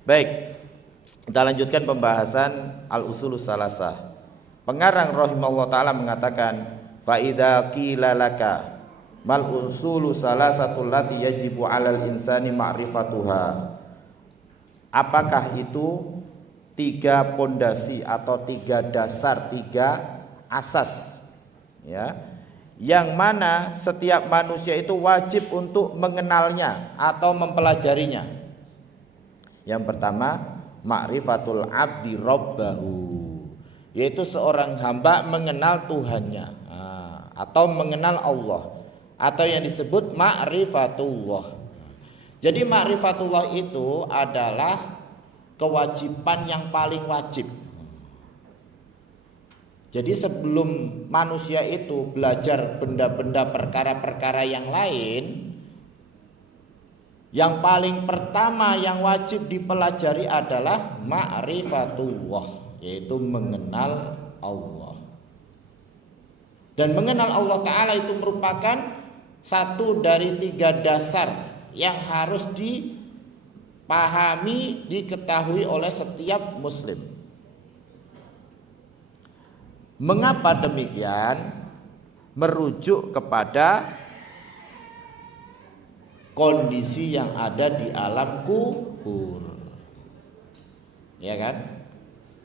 Baik, kita lanjutkan pembahasan al-usulus salasah. Pengarang rahimahullah taala mengatakan, fa idza qila laka mal usulu salasatul lati yajibu 'alal insani ma'rifatuha. Apakah itu tiga pondasi atau tiga dasar, tiga asas, ya, yang mana setiap manusia itu wajib untuk mengenalnya atau mempelajarinya. Yang pertama, ma'rifatul abdi rabbahu, yaitu seorang hamba mengenal Tuhannya, atau mengenal Allah, atau yang disebut ma'rifatullah. Jadi ma'rifatullah itu adalah kewajiban yang paling wajib. Jadi sebelum manusia itu belajar benda-benda perkara-perkara yang lain, yang paling pertama yang wajib dipelajari adalah ma'rifatullah, yaitu mengenal Allah. Dan mengenal Allah Ta'ala itu merupakan satu dari tiga dasar yang harus dipahami, diketahui oleh setiap muslim. Mengapa demikian? Merujuk kepada kondisi yang ada di alam kubur, ya kan?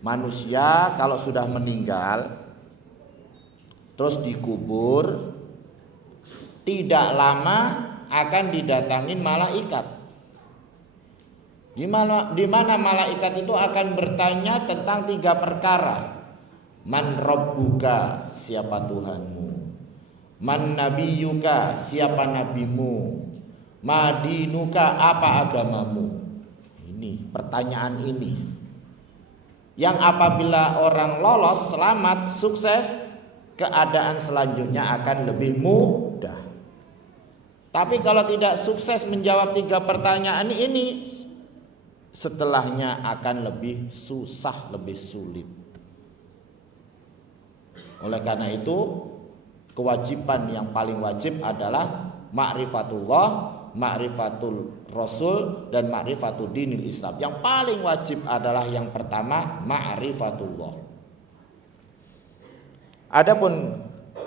Manusia kalau sudah meninggal terus dikubur, tidak lama akan didatangin malaikat. Di mana malaikat itu akan bertanya tentang tiga perkara. Man rabbuka, siapa Tuhanmu? Man nabiyuka, siapa nabimu? Madinuka, apa agamamu? Ini pertanyaan ini, yang apabila orang lolos, selamat, sukses, keadaan selanjutnya akan lebih mudah. Tapi kalau tidak sukses menjawab tiga pertanyaan ini, setelahnya akan lebih susah, lebih sulit. Oleh karena itu, kewajiban yang paling wajib adalah ma'rifatullah, ma'rifatul rasul, dan ma'rifatul dinil Islam. Yang paling wajib adalah yang pertama, ma'rifatullah. Adapun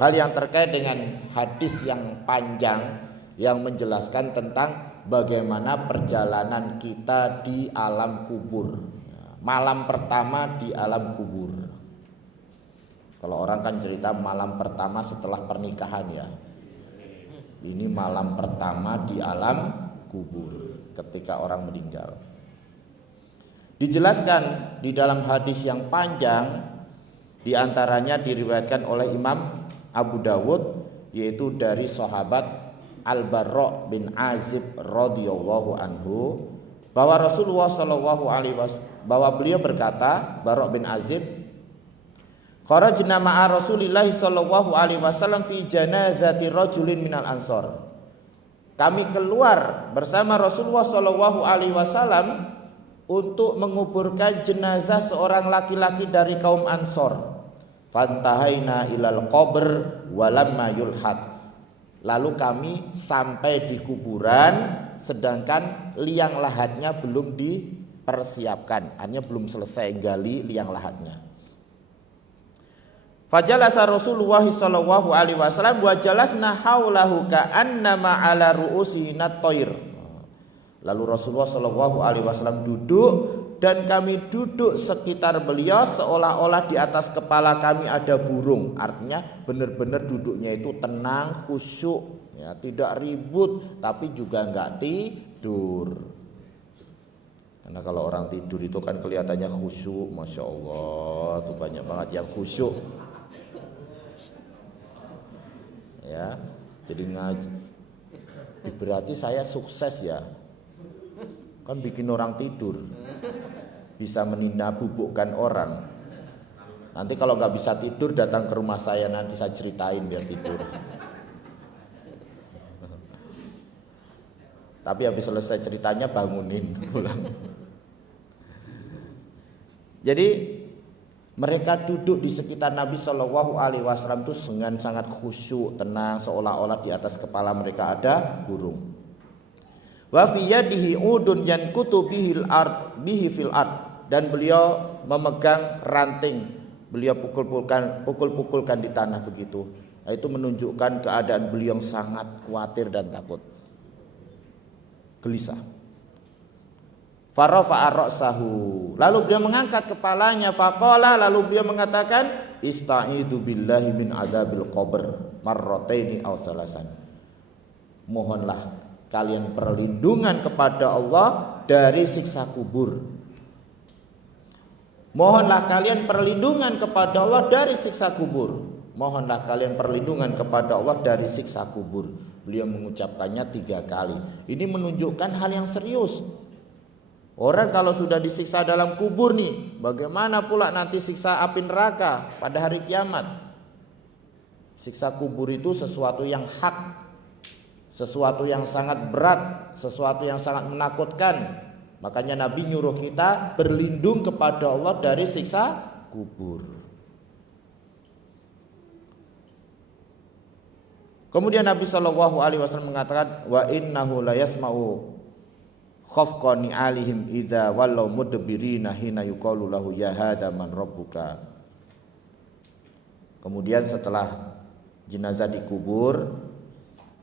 hal yang terkait dengan hadis yang panjang yang menjelaskan tentang bagaimana perjalanan kita di alam kubur, malam pertama di alam kubur. Kalau orang kan cerita malam pertama setelah pernikahan, ya. Ini malam pertama di alam kubur ketika orang meninggal. Dijelaskan di dalam hadis yang panjang, di antaranya diriwayatkan oleh Imam Abu Dawud, yaitu dari sahabat Al-Barra bin Azib radhiyallahu anhu, bahwa Rasulullah sallallahu alaihi wasallam, bahwa beliau berkata, Barra bin Azib, kharajna ma'a Rasulillah sallallahu alaihi wasallam fi janazati rajulin minal ansor. Kami keluar bersama Rasulullah sallallahu alaihi wasallam untuk menguburkan jenazah seorang laki-laki dari kaum Ansor. Fantahaina ilal qabr walamma yulhad. Lalu kami sampai di kuburan sedangkan liang lahatnya belum dipersiapkan, artinya belum selesai gali liang lahatnya. Fajalasa Rasulullah sallallahu alaihi wasallam wa jalasna haulahu ka'annama ala ru'usina thair. Lalu Rasulullah sallallahu alaihi wasallam duduk dan kami duduk sekitar beliau seolah-olah di atas kepala kami ada burung. Artinya benar-benar duduknya itu tenang, khusyuk, ya, tidak ribut tapi juga enggak tidur. Karena kalau orang tidur itu kan kelihatannya khusyuk, masya Allah, tuh banyak banget yang khusyuk. Ya, jadi ngaji. Berarti saya sukses ya. Kan bikin orang tidur, bisa menindabubukkan orang. Nanti kalau nggak bisa tidur datang ke rumah saya, nanti saya ceritain biar tidur. Tapi habis selesai ceritanya bangunin pulang. Jadi mereka duduk di sekitar Nabi Shallallahu Alaihi Wasallam itu dengan sangat khusyuk, tenang, seolah-olah di atas kepala mereka ada burung. Wa fi yadihi udun yankutu bihi fil ard, dan beliau memegang ranting, beliau pukul-pukulkan di tanah begitu. Nah, itu menunjukkan keadaan beliau yang sangat khawatir dan takut, gelisah. Farafa'a ra'sahu, lalu beliau mengangkat kepalanya. Faqala, lalu beliau mengatakan, ista'idu billahi min adzabil qabr marrataini aw salasan. Mohonlah kalian perlindungan kepada Allah dari siksa kubur. Mohonlah kalian perlindungan kepada Allah dari siksa kubur. Mohonlah kalian perlindungan kepada Allah dari siksa kubur. Beliau mengucapkannya 3 kali. Ini menunjukkan hal yang serius. Orang kalau sudah disiksa dalam kubur nih, bagaimana pula nanti siksa api neraka pada hari kiamat? Siksa kubur itu sesuatu yang hak, sesuatu yang sangat berat, sesuatu yang sangat menakutkan. Makanya Nabi nyuruh kita berlindung kepada Allah dari siksa kubur. Kemudian Nabi SAW mengatakan, wa innahu la yasma'u khafqani alihim idza wallau mudbirina hina yuqalu lahu ya hada man rabbuka. Kemudian setelah jenazah dikubur,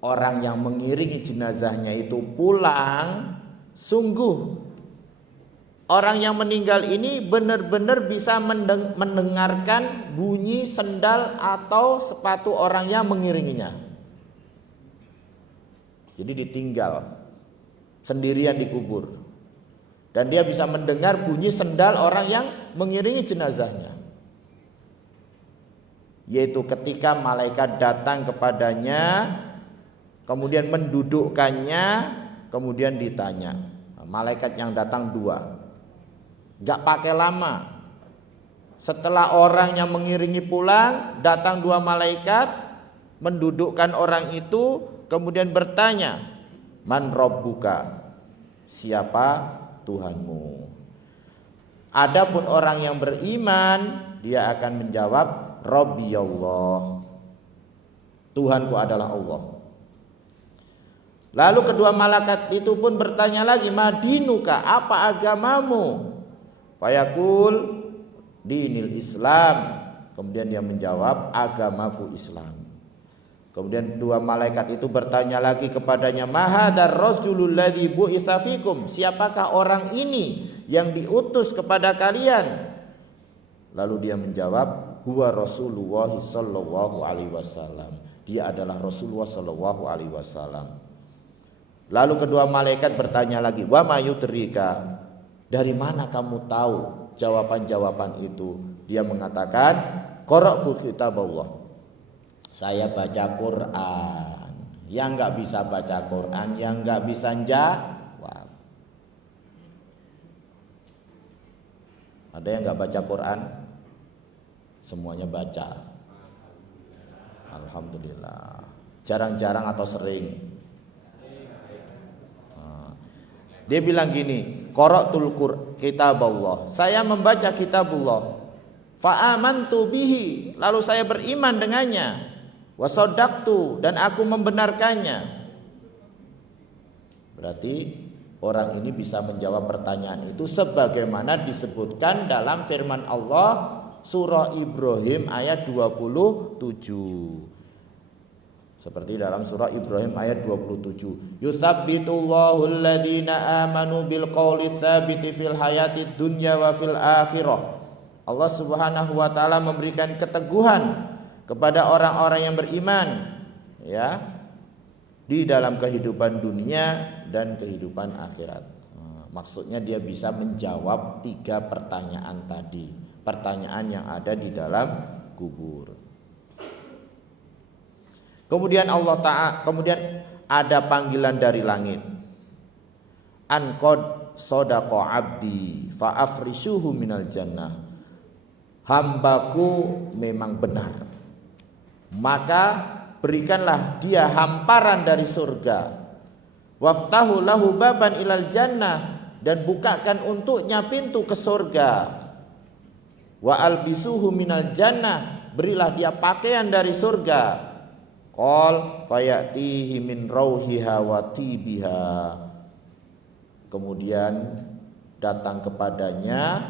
orang yang mengiringi jenazahnya itu pulang, sungguh orang yang meninggal ini benar-benar bisa mendengarkan bunyi sendal atau sepatu orang yang mengiringinya. Jadi ditinggal sendirian dikubur, dan dia bisa mendengar bunyi sendal orang yang mengiringi jenazahnya, yaitu ketika malaikat datang kepadanya, kemudian mendudukkannya, kemudian ditanya. Malaikat yang datang 2, gak pakai lama. Setelah orang yang mengiringi pulang, datang 2 malaikat, mendudukkan orang itu, kemudian bertanya, man rabbuka, siapa Tuhanmu? Adapun orang yang beriman, dia akan menjawab, Rabbi Allah, Tuhanku adalah Allah. Lalu kedua malaikat itu pun bertanya lagi, madinuka, apa agamamu? Fayaqul dinil Islam, kemudian dia menjawab, agamaku Islam. Kemudian 2 malaikat itu bertanya lagi kepadanya, mahadar rajulul ladzi bu'itsa fikum, siapakah orang ini yang diutus kepada kalian? Lalu dia menjawab, huwa Rasulullah sallallahu alaihi wasallam, dia adalah Rasulullah sallallahu alaihi wasallam. Lalu kedua malaikat bertanya lagi, wa ma yudrika, dari mana kamu tahu jawaban-jawaban itu? Dia mengatakan, qara'tu kitaballah, saya baca Quran. Yang nggak bisa baca Quran, yang nggak bisa jawab. Ada yang nggak baca Quran? Semuanya baca. Alhamdulillah. Jarang-jarang atau sering? Dia bilang gini, qara'tul kitaballah, saya membaca kitabullah, fa amantu bihi, lalu saya beriman dengannya, wa shaddaqtu, dan aku membenarkannya. Berarti orang ini bisa menjawab pertanyaan itu sebagaimana disebutkan dalam firman Allah surah Ibrahim ayat 27. Seperti dalam surah Ibrahim ayat 27, yusabbitullahu alladhina amanu bil qawli tsabiti fil hayatid dunya wa fil akhirah. Allah Subhanahu wa taala memberikan keteguhan kepada orang-orang yang beriman, ya, di dalam kehidupan dunia dan kehidupan akhirat. Maksudnya dia bisa menjawab 3 pertanyaan tadi, pertanyaan yang ada di dalam kubur. Kemudian Allah Ta'ala, kemudian ada panggilan dari langit, an qad sadaqa abdi fa afrisuhu minal jannah, hambaku memang benar, maka berikanlah dia hamparan dari surga, waftahu lahu baban ilal jannah, dan bukakan untuknya pintu ke surga, wa albisuhu minal jannah, berilah dia pakaian dari surga. Qal fayatihi min rauhiha wa tibiha, kemudian datang kepadanya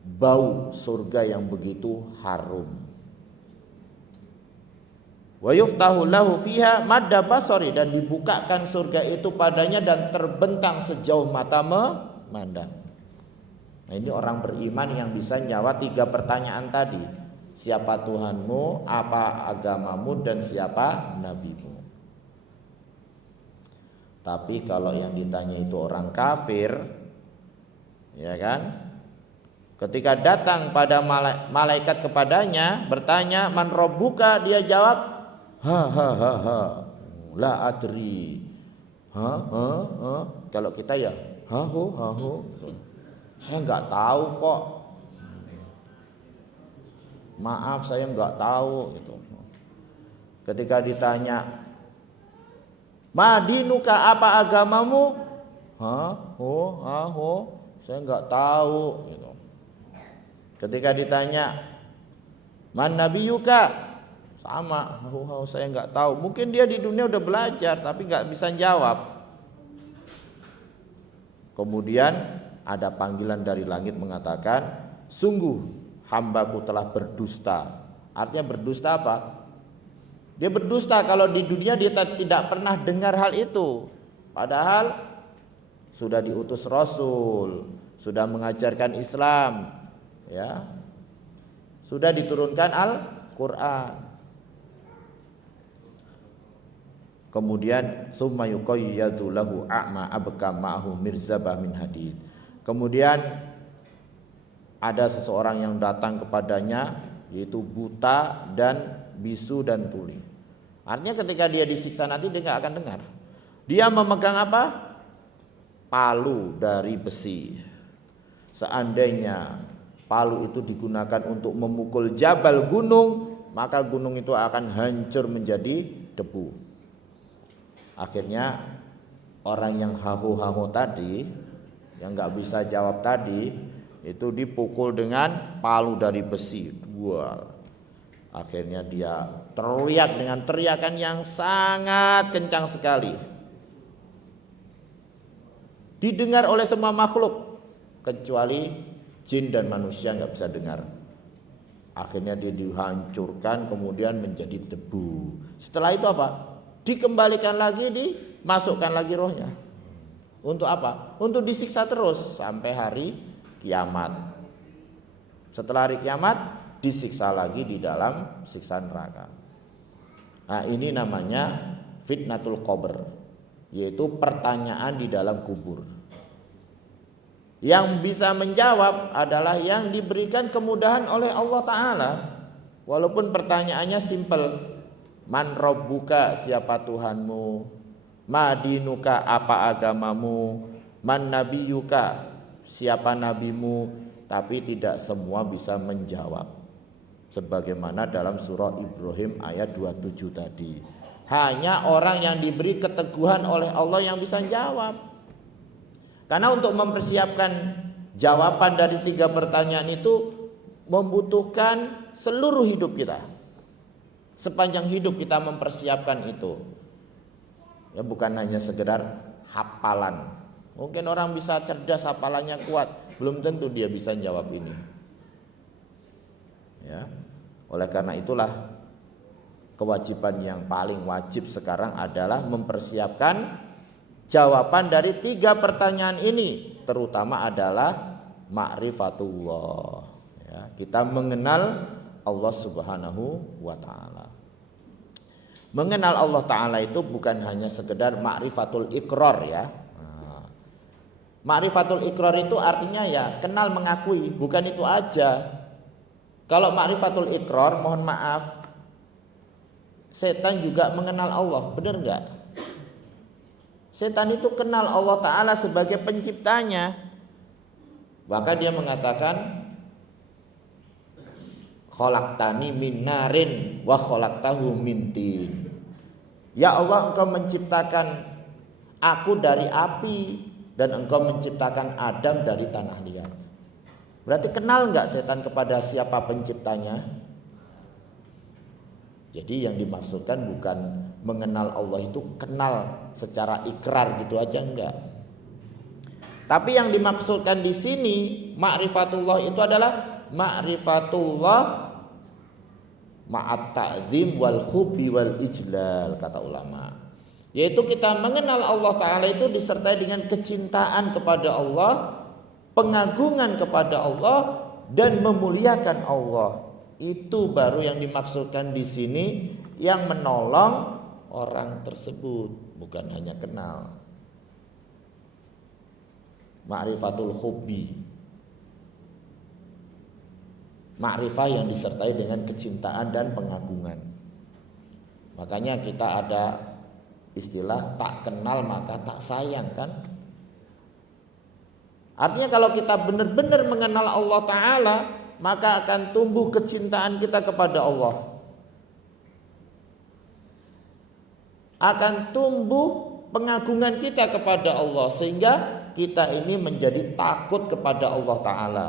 bau surga yang begitu harum. Wa yuftahu lahu fiha madda basari, dan dibukakan surga itu padanya dan terbentang sejauh mata memandang. Nah, ini orang beriman yang bisa jawab 3 pertanyaan tadi. Siapa Tuhanmu, apa agamamu, dan siapa nabimu. Tapi kalau yang ditanya itu orang kafir, ya kan? Ketika datang pada malaikat kepadanya bertanya, man rabbuka, dia jawab, ha la adri. Kalau kita ya ha ho, saya nggak tahu kok, maaf saya nggak tahu gitu. Ketika ditanya, madinuka, apa agamamu, saya nggak tahu gitu. Ketika ditanya, man nabiyuka, sama, saya nggak tahu. Mungkin dia di dunia udah belajar tapi nggak bisa jawab. Kemudian ada panggilan dari langit mengatakan, sungguh hambaku telah berdusta. Artinya berdusta apa? Dia berdusta kalau di dunia dia tidak pernah dengar hal itu. Padahal sudah diutus Rasul, sudah mengajarkan Islam, ya, sudah diturunkan Al-Quran. Kemudian summa yuqayyadu lahu a'ma abka ma'ahu mirzabah min hadid. Kemudian ada seseorang yang datang kepadanya, yaitu buta dan bisu dan tuli. Artinya ketika dia disiksa nanti dia nggak akan dengar. Dia memegang apa? Palu dari besi. Seandainya palu itu digunakan untuk memukul jabal gunung, maka gunung itu akan hancur menjadi debu. Akhirnya orang yang hahu-hahu tadi, yang nggak bisa jawab tadi, itu dipukul dengan palu dari besi. Akhirnya dia teriak dengan teriakan yang sangat kencang sekali, didengar oleh semua makhluk kecuali jin dan manusia nggak bisa dengar. Akhirnya dia dihancurkan, kemudian menjadi debu. Setelah itu apa? Dikembalikan lagi, dimasukkan lagi rohnya. Untuk apa? Untuk disiksa terus sampai hari kiamat. Setelah hari kiamat disiksa lagi di dalam siksa neraka. Nah, ini namanya fitnatul qabr, yaitu pertanyaan di dalam kubur. Yang bisa menjawab adalah yang diberikan kemudahan oleh Allah Ta'ala. Walaupun pertanyaannya simple. Man rabbuka, siapa Tuhanmu? Madinuka, apa agamamu? Man nabiyuka, siapa nabimu? Tapi tidak semua bisa menjawab. Sebagaimana dalam surah Ibrahim ayat 27 tadi. Hanya orang yang diberi keteguhan oleh Allah yang bisa jawab. Karena untuk mempersiapkan jawaban dari 3 pertanyaan itu membutuhkan seluruh hidup kita. Sepanjang hidup kita mempersiapkan itu. Ya, bukan hanya sekedar hafalan. Mungkin orang bisa cerdas, hafalannya kuat, belum tentu dia bisa jawab ini. Ya. Oleh karena itulah kewajiban yang paling wajib sekarang adalah mempersiapkan jawaban dari 3 pertanyaan ini, terutama adalah ma'rifatullah. Ya, kita mengenal Allah Subhanahu wa Ta'ala. Mengenal Allah Ta'ala itu bukan hanya sekedar ma'rifatul iqrar, ya. Ma'rifatul iqrar itu artinya ya kenal mengakui, bukan itu aja. Kalau ma'rifatul iqrar, mohon maaf, setan juga mengenal Allah, benar enggak? Setan itu kenal Allah Ta'ala sebagai penciptanya. Bahkan dia mengatakan, khalaqtani min narin wa khalaqtahu min tin. Ya Allah, engkau menciptakan aku dari api dan engkau menciptakan Adam dari tanah liat. Berarti kenal enggak setan kepada siapa penciptanya? Jadi yang dimaksudkan bukan mengenal Allah itu kenal secara ikrar gitu aja, enggak. Tapi yang dimaksudkan di sini ma'rifatullah itu adalah ma'rifatullah ma'at ta'zim wal hubbi wal ijlal, kata ulama. Yaitu kita mengenal Allah Ta'ala itu disertai dengan kecintaan kepada Allah, pengagungan kepada Allah, dan memuliakan Allah. Itu baru yang dimaksudkan di sini, yang menolong orang tersebut, bukan hanya kenal. Ma'rifatul hubbi, ma'rifah yang disertai dengan kecintaan dan pengagungan. Makanya kita ada istilah tak kenal maka tak sayang, kan? Artinya kalau kita benar-benar mengenal Allah Ta'ala, maka akan tumbuh kecintaan kita kepada Allah, akan tumbuh pengagungan kita kepada Allah, sehingga kita ini menjadi takut kepada Allah Ta'ala.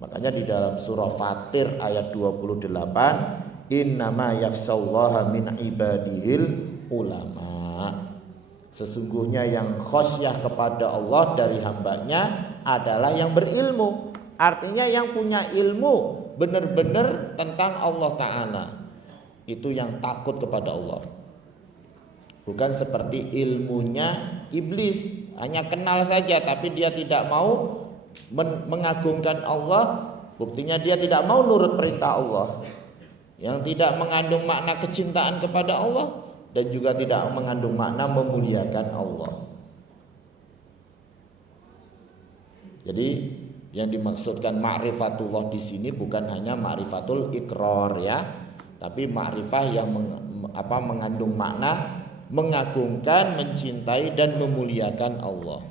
Makanya di dalam surah Fatir ayat 28, innama yakhsyallaha min ibadihil ulama. Sesungguhnya yang khosyah kepada Allah dari hambanya adalah yang berilmu. Artinya yang punya ilmu benar-benar tentang Allah Ta'ala, itu yang takut kepada Allah. Bukan seperti ilmunya iblis, hanya kenal saja tapi dia tidak mau mengagungkan Allah. Buktinya dia tidak mau nurut perintah Allah, yang tidak mengandung makna kecintaan kepada Allah, dan juga tidak mengandung makna memuliakan Allah. Jadi yang dimaksudkan ma'rifatullah di sini bukan hanya ma'rifatul ikrar, ya, tapi ma'rifah yang mengandung makna mengagungkan, mencintai, dan memuliakan Allah.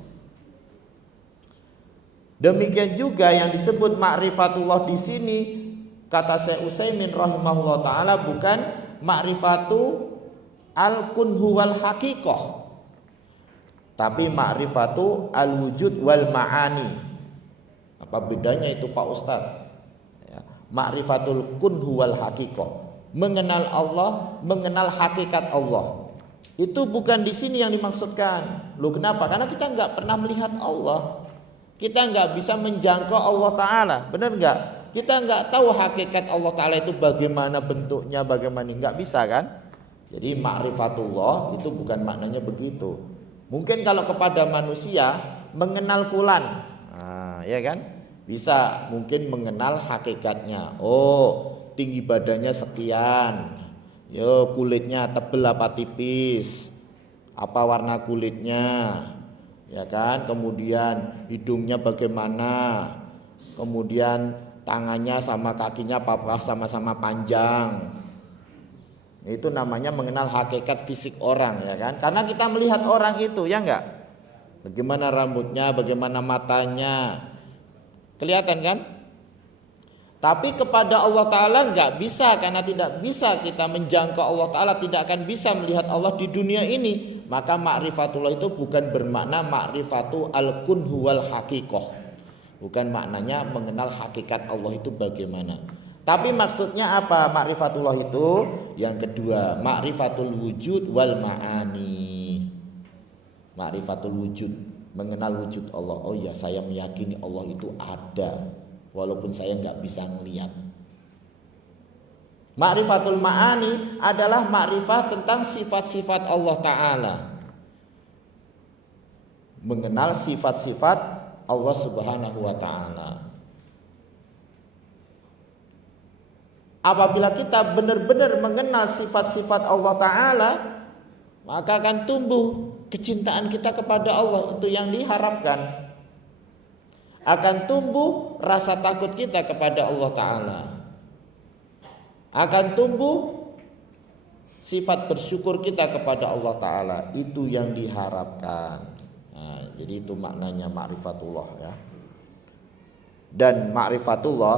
Demikian juga yang disebut ma'rifatullah di sini, kata Syekh Utsaimin rahimahullah taala, bukan ma'rifatu al-kunhu wal haqiqah, tapi ma'rifatu al-wujud wal ma'ani. Apa bedanya itu Pak Ustaz? Ya, ma'rifatul kunhu wal haqiqah, mengenal Allah, mengenal hakikat Allah. Itu bukan di sini yang dimaksudkan. Loh, kenapa? Karena kita nggak pernah melihat Allah. Kita nggak bisa menjangkau Allah Ta'ala, benar nggak? Kita nggak tahu hakikat Allah Ta'ala itu bagaimana bentuknya, bagaimana, nggak bisa, kan? Jadi ma'rifatullah itu bukan maknanya begitu. Mungkin kalau kepada manusia mengenal fulan, ya kan? Bisa mungkin mengenal hakikatnya. Oh, tinggi badannya sekian. Yo, kulitnya tebel apa tipis? Apa warna kulitnya? Ya kan? Kemudian hidungnya bagaimana? Kemudian tangannya sama kakinya apakah sama-sama panjang? Itu namanya mengenal hakikat fisik orang, ya kan? Karena kita melihat orang itu, ya enggak? Bagaimana rambutnya, bagaimana matanya, kelihatan kan? Tapi kepada Allah Ta'ala enggak bisa, karena tidak bisa kita menjangkau Allah Ta'ala, tidak akan bisa melihat Allah di dunia ini. Maka ma'rifatullah itu bukan bermakna ma'rifatu al-kunhu wal haqiqah, bukan maknanya mengenal hakikat Allah itu bagaimana. Tapi maksudnya apa ma'rifatullah itu? Yang kedua, ma'rifatul wujud wal ma'ani. Ma'rifatul wujud, mengenal wujud Allah. Oh ya, saya meyakini Allah itu ada, walaupun saya nggak bisa melihat. Ma'rifatul ma'ani adalah ma'rifat tentang sifat-sifat Allah Ta'ala, mengenal sifat-sifat Allah Subhanahu wa Ta'ala. Apabila kita benar-benar mengenal sifat-sifat Allah Ta'ala, maka akan tumbuh kecintaan kita kepada Allah, itu yang diharapkan. Akan tumbuh rasa takut kita kepada Allah Ta'ala, akan tumbuh sifat bersyukur kita kepada Allah Ta'ala, itu yang diharapkan. Nah, jadi itu maknanya ma'rifatullah, ya. Dan ma'rifatullah,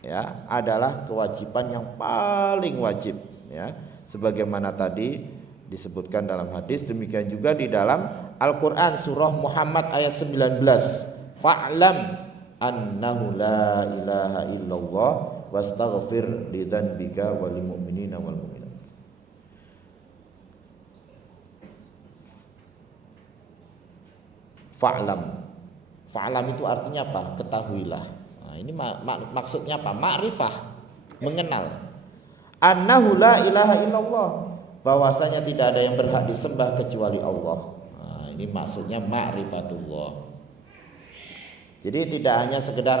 ya, adalah kewajiban yang paling wajib, ya, sebagaimana tadi disebutkan dalam hadis. Demikian juga di dalam Al-Quran surah Muhammad ayat 19, fa'lam annahu la ilaha illallah wastaghfir lidzanbika wal mu'minina wal mu'minat. Fa'lam. Fa'lam itu artinya apa? Ketahuilah. Nah, ini maksudnya apa? Ma'rifah, mengenal. Annahu la ilaha illallah, bahwasanya tidak ada yang berhak disembah kecuali Allah. Nah, ini maksudnya ma'rifatullah. Jadi tidak hanya sekedar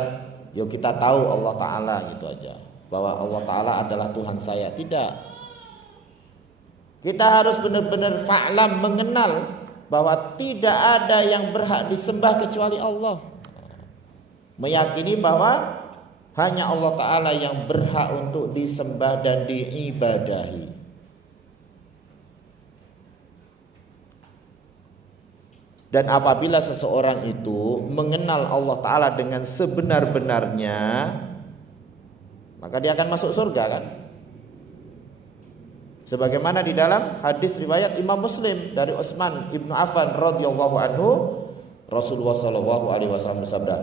yuk kita tahu Allah Ta'ala gitu aja, bahwa Allah Ta'ala adalah Tuhan saya. Tidak. Kita harus benar-benar fa'lam, mengenal bahwa tidak ada yang berhak disembah kecuali Allah. Meyakini bahwa hanya Allah Ta'ala yang berhak untuk disembah dan diibadahi. Dan apabila seseorang itu mengenal Allah Ta'ala dengan sebenar-benarnya, maka dia akan masuk surga kan? Sebagaimana di dalam hadis riwayat Imam Muslim dari Utsman ibnu Affan radhiyallahu anhu, Rasulullah sallallahu alaihi wasallam bersabda,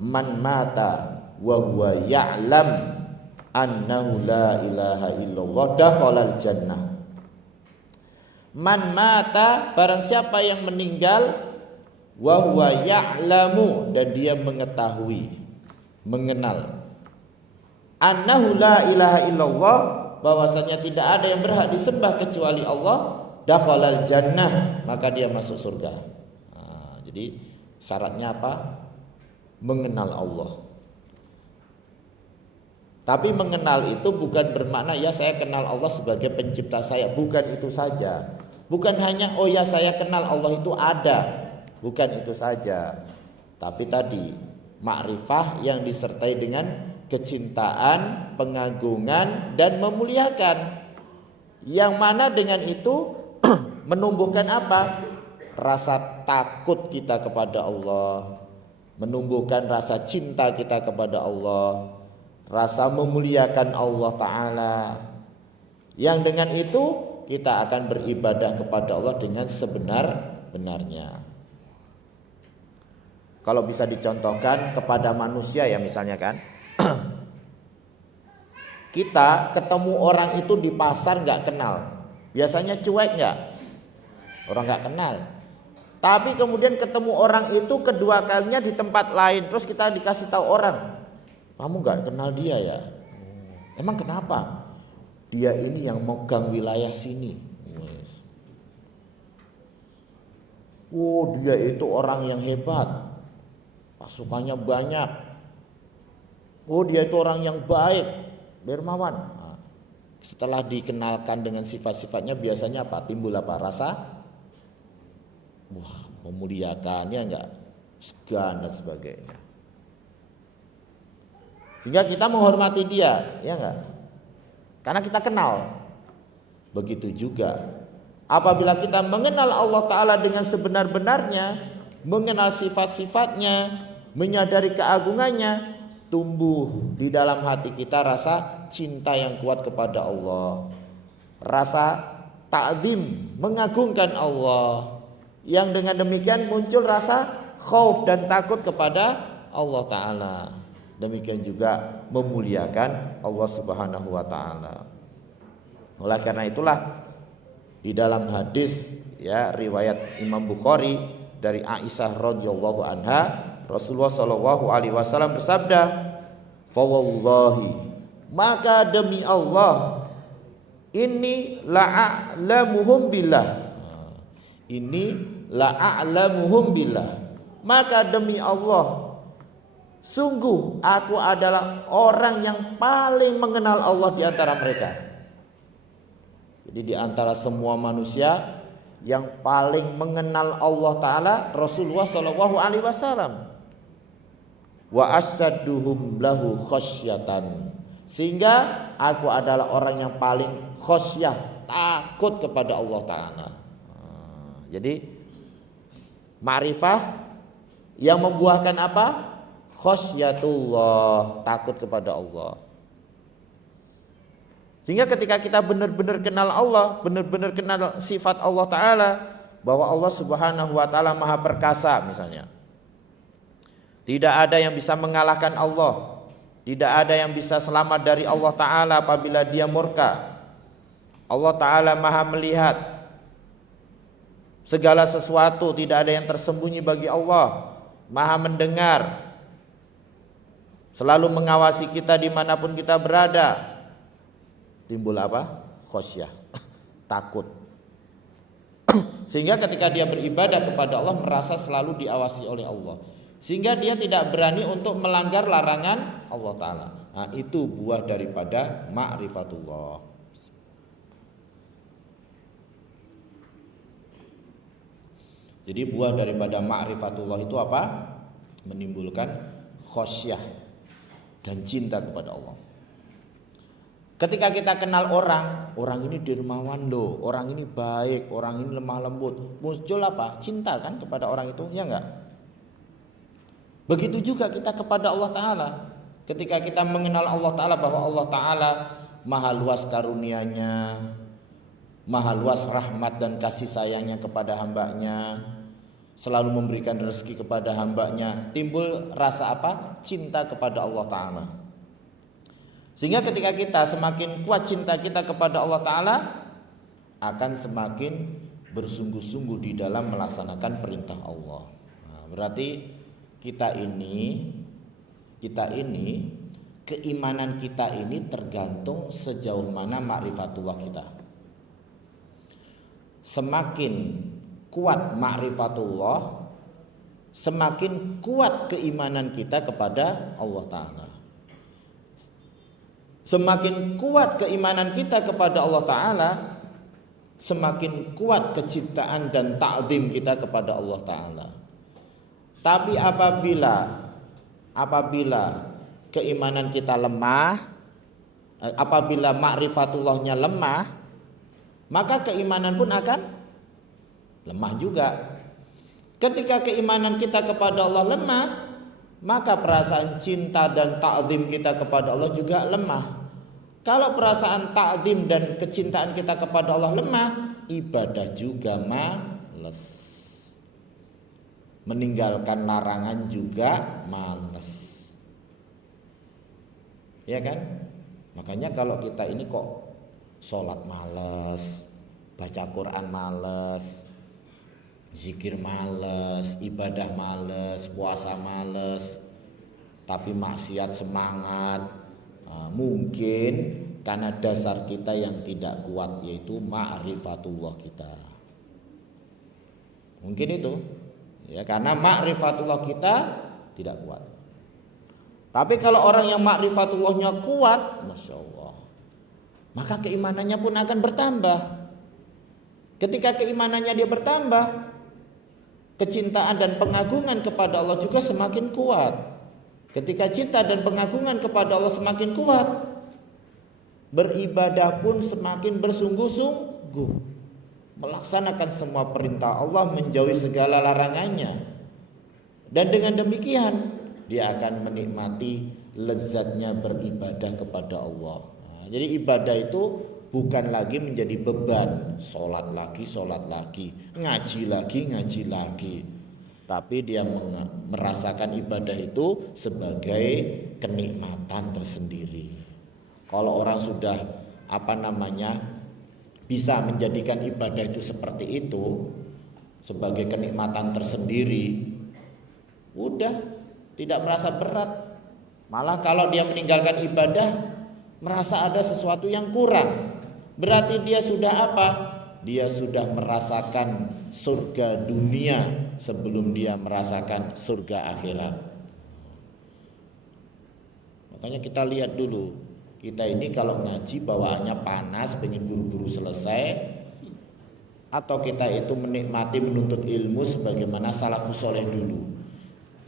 "Man mata wa huwa ya'lam annahu la ilaha illallah dakhalal jannah." Man mata, barang siapa yang meninggal, wa huwa ya'lamu, dan dia mengetahui, mengenal, annahu la ilaha illallah, bahwasanya tidak ada yang berhak disembah kecuali Allah, dakhalal jannah, maka dia masuk surga. Nah, jadi syaratnya apa? Mengenal Allah. Tapi mengenal itu bukan bermakna ya saya kenal Allah sebagai pencipta saya, bukan itu saja. Bukan hanya oh ya saya kenal Allah itu ada, bukan itu saja. Tapi tadi makrifah yang disertai dengan kecintaan, pengagungan, dan memuliakan, yang mana dengan itu menumbuhkan apa? Rasa takut kita kepada Allah, menumbuhkan rasa cinta kita kepada Allah, rasa memuliakan Allah Ta'ala, yang dengan itu kita akan beribadah kepada Allah dengan sebenar-benarnya. Kalau bisa dicontohkan kepada manusia ya misalnya kan, kita ketemu orang itu di pasar nggak kenal, biasanya cuek nggak? Orang nggak kenal. Tapi kemudian ketemu orang itu kedua kalinya di tempat lain, terus kita dikasih tahu orang, kamu nggak kenal dia ya? Emang kenapa? Dia ini yang megang wilayah sini. Oh, dia itu orang yang hebat, pasukannya banyak. Oh, dia itu orang yang baik, dermawan. Nah, setelah dikenalkan dengan sifat-sifatnya, biasanya apa? Timbul apa? Rasa wah, memuliakannya enggak, segan dan sebagainya. Sehingga kita menghormati dia, ya enggak? Karena kita kenal. Begitu juga apabila kita mengenal Allah Ta'ala dengan sebenar-benarnya, mengenal sifat-sifatnya, menyadari keagungannya, tumbuh di dalam hati kita rasa cinta yang kuat kepada Allah, rasa ta'zim, mengagungkan Allah, yang dengan demikian muncul rasa khauf dan takut kepada Allah Ta'ala. Demikian juga memuliakan Allah Subhanahu wa Ta'ala. Oleh karena itulah di dalam hadis ya riwayat Imam Bukhari dari Aisyah radhiyallahu anha, Rasulullah sallallahu alaihi wasallam bersabda, "Fa wallahi, maka demi Allah, ini la'alamuhum billah." Ini la'alamuhum billah. Maka demi Allah, sungguh aku adalah orang yang paling mengenal Allah di antara mereka. Jadi di antara semua manusia yang paling mengenal Allah Ta'ala Rasulullah Sallallahu Alaihi Wasallam. Wa asadduhum lahu khasyatan, sehingga aku adalah orang yang paling khasyah, takut kepada Allah Ta'ala. Jadi ma'rifah yang membuahkan apa? Khasyatullah, takut kepada Allah. Sehingga ketika kita benar-benar kenal Allah, benar-benar kenal sifat Allah Ta'ala, bahwa Allah Subhanahu wa Ta'ala maha perkasa misalnya, tidak ada yang bisa mengalahkan Allah, tidak ada yang bisa selamat dari Allah Ta'ala apabila dia murka. Allah Ta'ala maha melihat, segala sesuatu, tidak ada yang tersembunyi bagi Allah, Maha mendengar, selalu mengawasi kita dimanapun kita berada. Timbul apa? Khosyah, takut. Sehingga ketika dia beribadah kepada Allah merasa selalu diawasi oleh Allah, sehingga dia tidak berani untuk melanggar larangan Allah Ta'ala. Nah, itu buah daripada ma'rifatullah. Jadi buah daripada ma'rifatullah itu apa? Menimbulkan khosyah dan cinta kepada Allah. Ketika kita kenal orang ini dermawan loh, orang ini baik, orang ini lemah lembut, muncul apa? Cinta kan kepada orang itu, ya enggak? Begitu juga kita kepada Allah Ta'ala. Ketika kita mengenal Allah Ta'ala, bahwa Allah Ta'ala maha luas karunia-Nya, maha luas rahmat dan kasih sayangnya kepada hambanya, selalu memberikan rezeki kepada hambanya, timbul rasa apa? Cinta kepada Allah Ta'ala. Sehingga ketika kita semakin kuat cinta kita kepada Allah Ta'ala, akan semakin bersungguh-sungguh di dalam melaksanakan perintah Allah. Nah, berarti kita ini keimanan kita ini tergantung sejauh mana ma'rifatullah kita. Semakin kuat ma'rifatullah, semakin kuat keimanan kita kepada Allah Ta'ala. Semakin kuat keimanan kita kepada Allah Ta'ala, semakin kuat kecintaan dan ta'zim kita kepada Allah Ta'ala. Tapi apabila keimanan kita lemah, apabila ma'rifatullahnya lemah, maka keimanan pun akan lemah juga. Ketika keimanan kita kepada Allah lemah, maka perasaan cinta dan ta'zim kita kepada Allah juga lemah. Kalau perasaan ta'zim dan kecintaan kita kepada Allah lemah, ibadah juga males. Meninggalkan larangan juga males. Ya kan? Makanya kalau kita ini kok sholat males, baca Quran males, zikir males, ibadah males, puasa males, tapi maksiat semangat. Nah, mungkin karena dasar kita yang tidak kuat, yaitu ma'rifatullah kita. Mungkin itu, ya, karena ma'rifatullah kita tidak kuat. Tapi kalau orang yang ma'rifatullahnya kuat, Masya Allah, maka keimanannya pun akan bertambah. Ketika keimanannya dia bertambah, kecintaan dan pengagungan kepada Allah juga semakin kuat. Ketika cinta dan pengagungan kepada Allah semakin kuat, beribadah pun semakin bersungguh-sungguh, melaksanakan semua perintah Allah, menjauhi segala larangannya. Dan dengan demikian dia akan menikmati lezatnya beribadah kepada Allah. Nah, jadi ibadah itu bukan lagi menjadi beban, sholat lagi, ngaji lagi, tapi dia merasakan ibadah itu sebagai kenikmatan tersendiri. Kalau orang sudah bisa menjadikan ibadah itu seperti itu, sebagai kenikmatan tersendiri, udah tidak merasa berat. Malah kalau dia meninggalkan ibadah, merasa ada sesuatu yang kurang. Berarti dia sudah apa? Dia sudah merasakan surga dunia sebelum dia merasakan surga akhirat. Makanya kita lihat dulu, kita ini kalau ngaji bawaannya panas, pengen buru-buru selesai, atau kita itu menikmati menuntut ilmu sebagaimana salafus soleh dulu.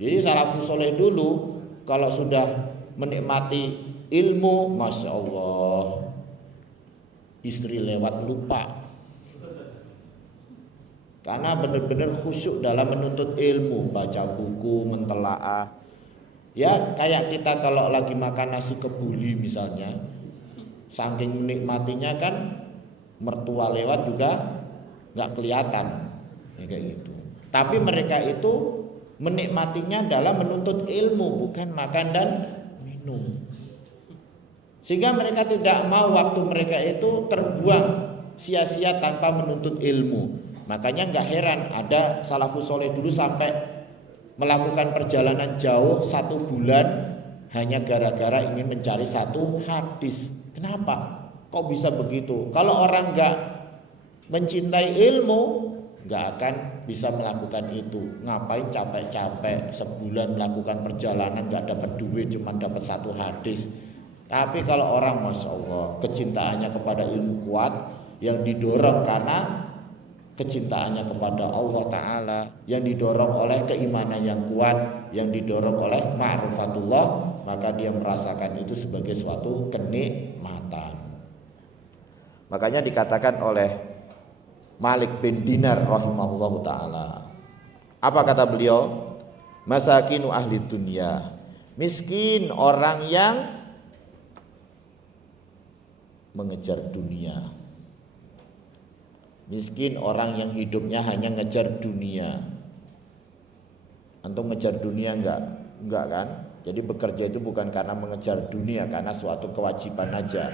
Jadi salafus soleh dulu kalau sudah menikmati ilmu, Masya Allah, istri lewat lupa. Karena benar-benar khusyuk dalam menuntut ilmu, baca buku, mentelaah. Ya kayak kita kalau lagi makan nasi kebuli misalnya, saking menikmatinya kan mertua lewat juga nggak kelihatan, ya kayak gitu. Tapi mereka itu menikmatinya dalam menuntut ilmu, bukan makan dan minum. Sehingga mereka tidak mau waktu mereka itu terbuang sia-sia tanpa menuntut ilmu. Makanya nggak heran ada salafus soleh dulu sampai melakukan perjalanan jauh 1 bulan hanya gara-gara ingin mencari satu hadis. Kenapa? Kok bisa begitu? Kalau orang nggak mencintai ilmu, nggak akan bisa melakukan itu. Ngapain capek-capek sebulan melakukan perjalanan nggak dapat duit, cuma dapat satu hadis. Tapi kalau orang, masya Allah, kecintaannya kepada ilmu kuat, yang didorong karena kecintaannya kepada Allah Ta'ala, yang didorong oleh keimanan yang kuat, yang didorong oleh ma'rifatullah, maka dia merasakan itu sebagai suatu kenikmatan. Makanya dikatakan oleh Malik bin Dinar rahimahullahu ta'ala, apa kata beliau? Masakinu ahli dunia, miskin orang yang mengejar dunia. Miskin orang yang hidupnya hanya ngejar dunia. Antum ngejar dunia enggak kan? Jadi bekerja itu bukan karena mengejar dunia, karena suatu kewajiban aja.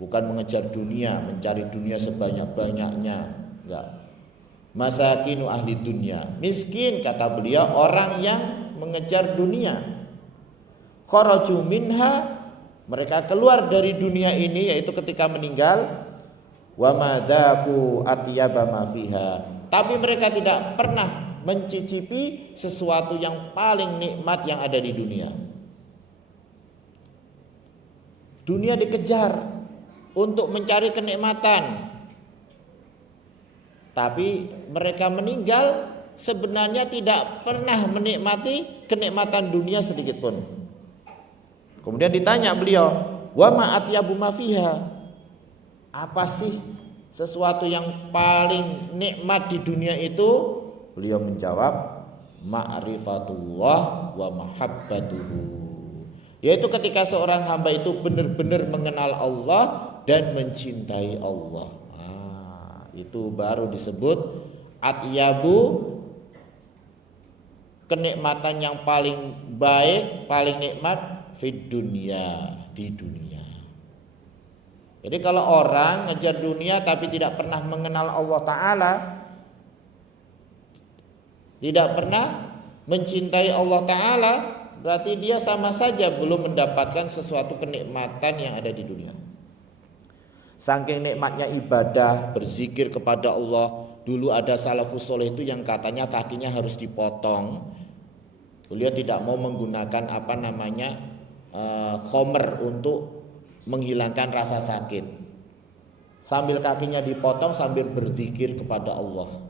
Bukan mengejar dunia, mencari dunia sebanyak-banyaknya, enggak. Masakinu ahli dunia, miskin kata beliau orang yang mengejar dunia. Kharaju minha, mereka keluar dari dunia ini yaitu ketika meninggal. Wa madzaku atyaba ma fiha, tapi mereka tidak pernah mencicipi sesuatu yang paling nikmat yang ada di dunia. Dunia dikejar untuk mencari kenikmatan, tapi mereka meninggal sebenarnya tidak pernah menikmati kenikmatan dunia sedikit pun. Kemudian ditanya beliau, wa ma atyabu ma fiha, apa sih sesuatu yang paling nikmat di dunia itu? Beliau menjawab, ma'rifatullah wa mahabbatuhu, yaitu ketika seorang hamba itu benar-benar mengenal Allah dan mencintai Allah. Itu baru disebut atyabu, kenikmatan yang paling baik, paling nikmat fid dunia, di dunia. Jadi kalau orang ngejar dunia tapi tidak pernah mengenal Allah Ta'ala, tidak pernah mencintai Allah Ta'ala, berarti dia sama saja belum mendapatkan sesuatu kenikmatan yang ada di dunia. Saking nikmatnya ibadah, berzikir kepada Allah. Dulu ada salafus soleh itu yang katanya kakinya harus dipotong. Beliau tidak mau menggunakan khomer untuk menghilangkan rasa sakit. Sambil kakinya dipotong sambil berzikir kepada Allah,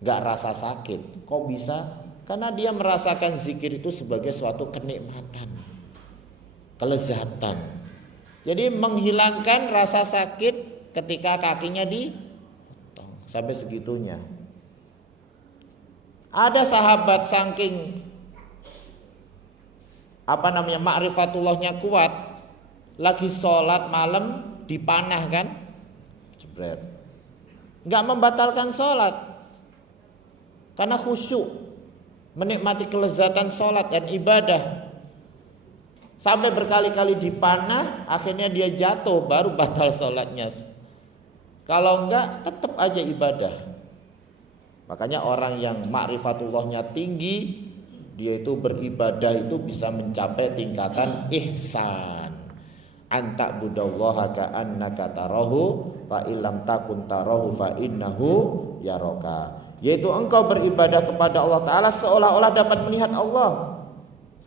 gak rasa sakit. Kok bisa? Karena dia merasakan zikir itu sebagai suatu kenikmatan, kelezatan. Jadi menghilangkan rasa sakit ketika kakinya dipotong, sampai segitunya. Ada sahabat saking ma'rifatullahnya kuat, lagi sholat malam dipanah kan, jebret, nggak membatalkan sholat karena khusyuk, menikmati kelezatan sholat dan ibadah. Sampai berkali-kali dipanah, akhirnya dia jatuh, baru batal sholatnya. Kalau enggak, tetap aja ibadah. Makanya orang yang ma'rifatullahnya tinggi, dia itu beribadah itu bisa mencapai tingkatan ihsan. Anta budallaha ka'annaka tarahu fa illam takun tarahu fa innahu yaraka, yaitu engkau beribadah kepada Allah Ta'ala seolah-olah dapat melihat Allah.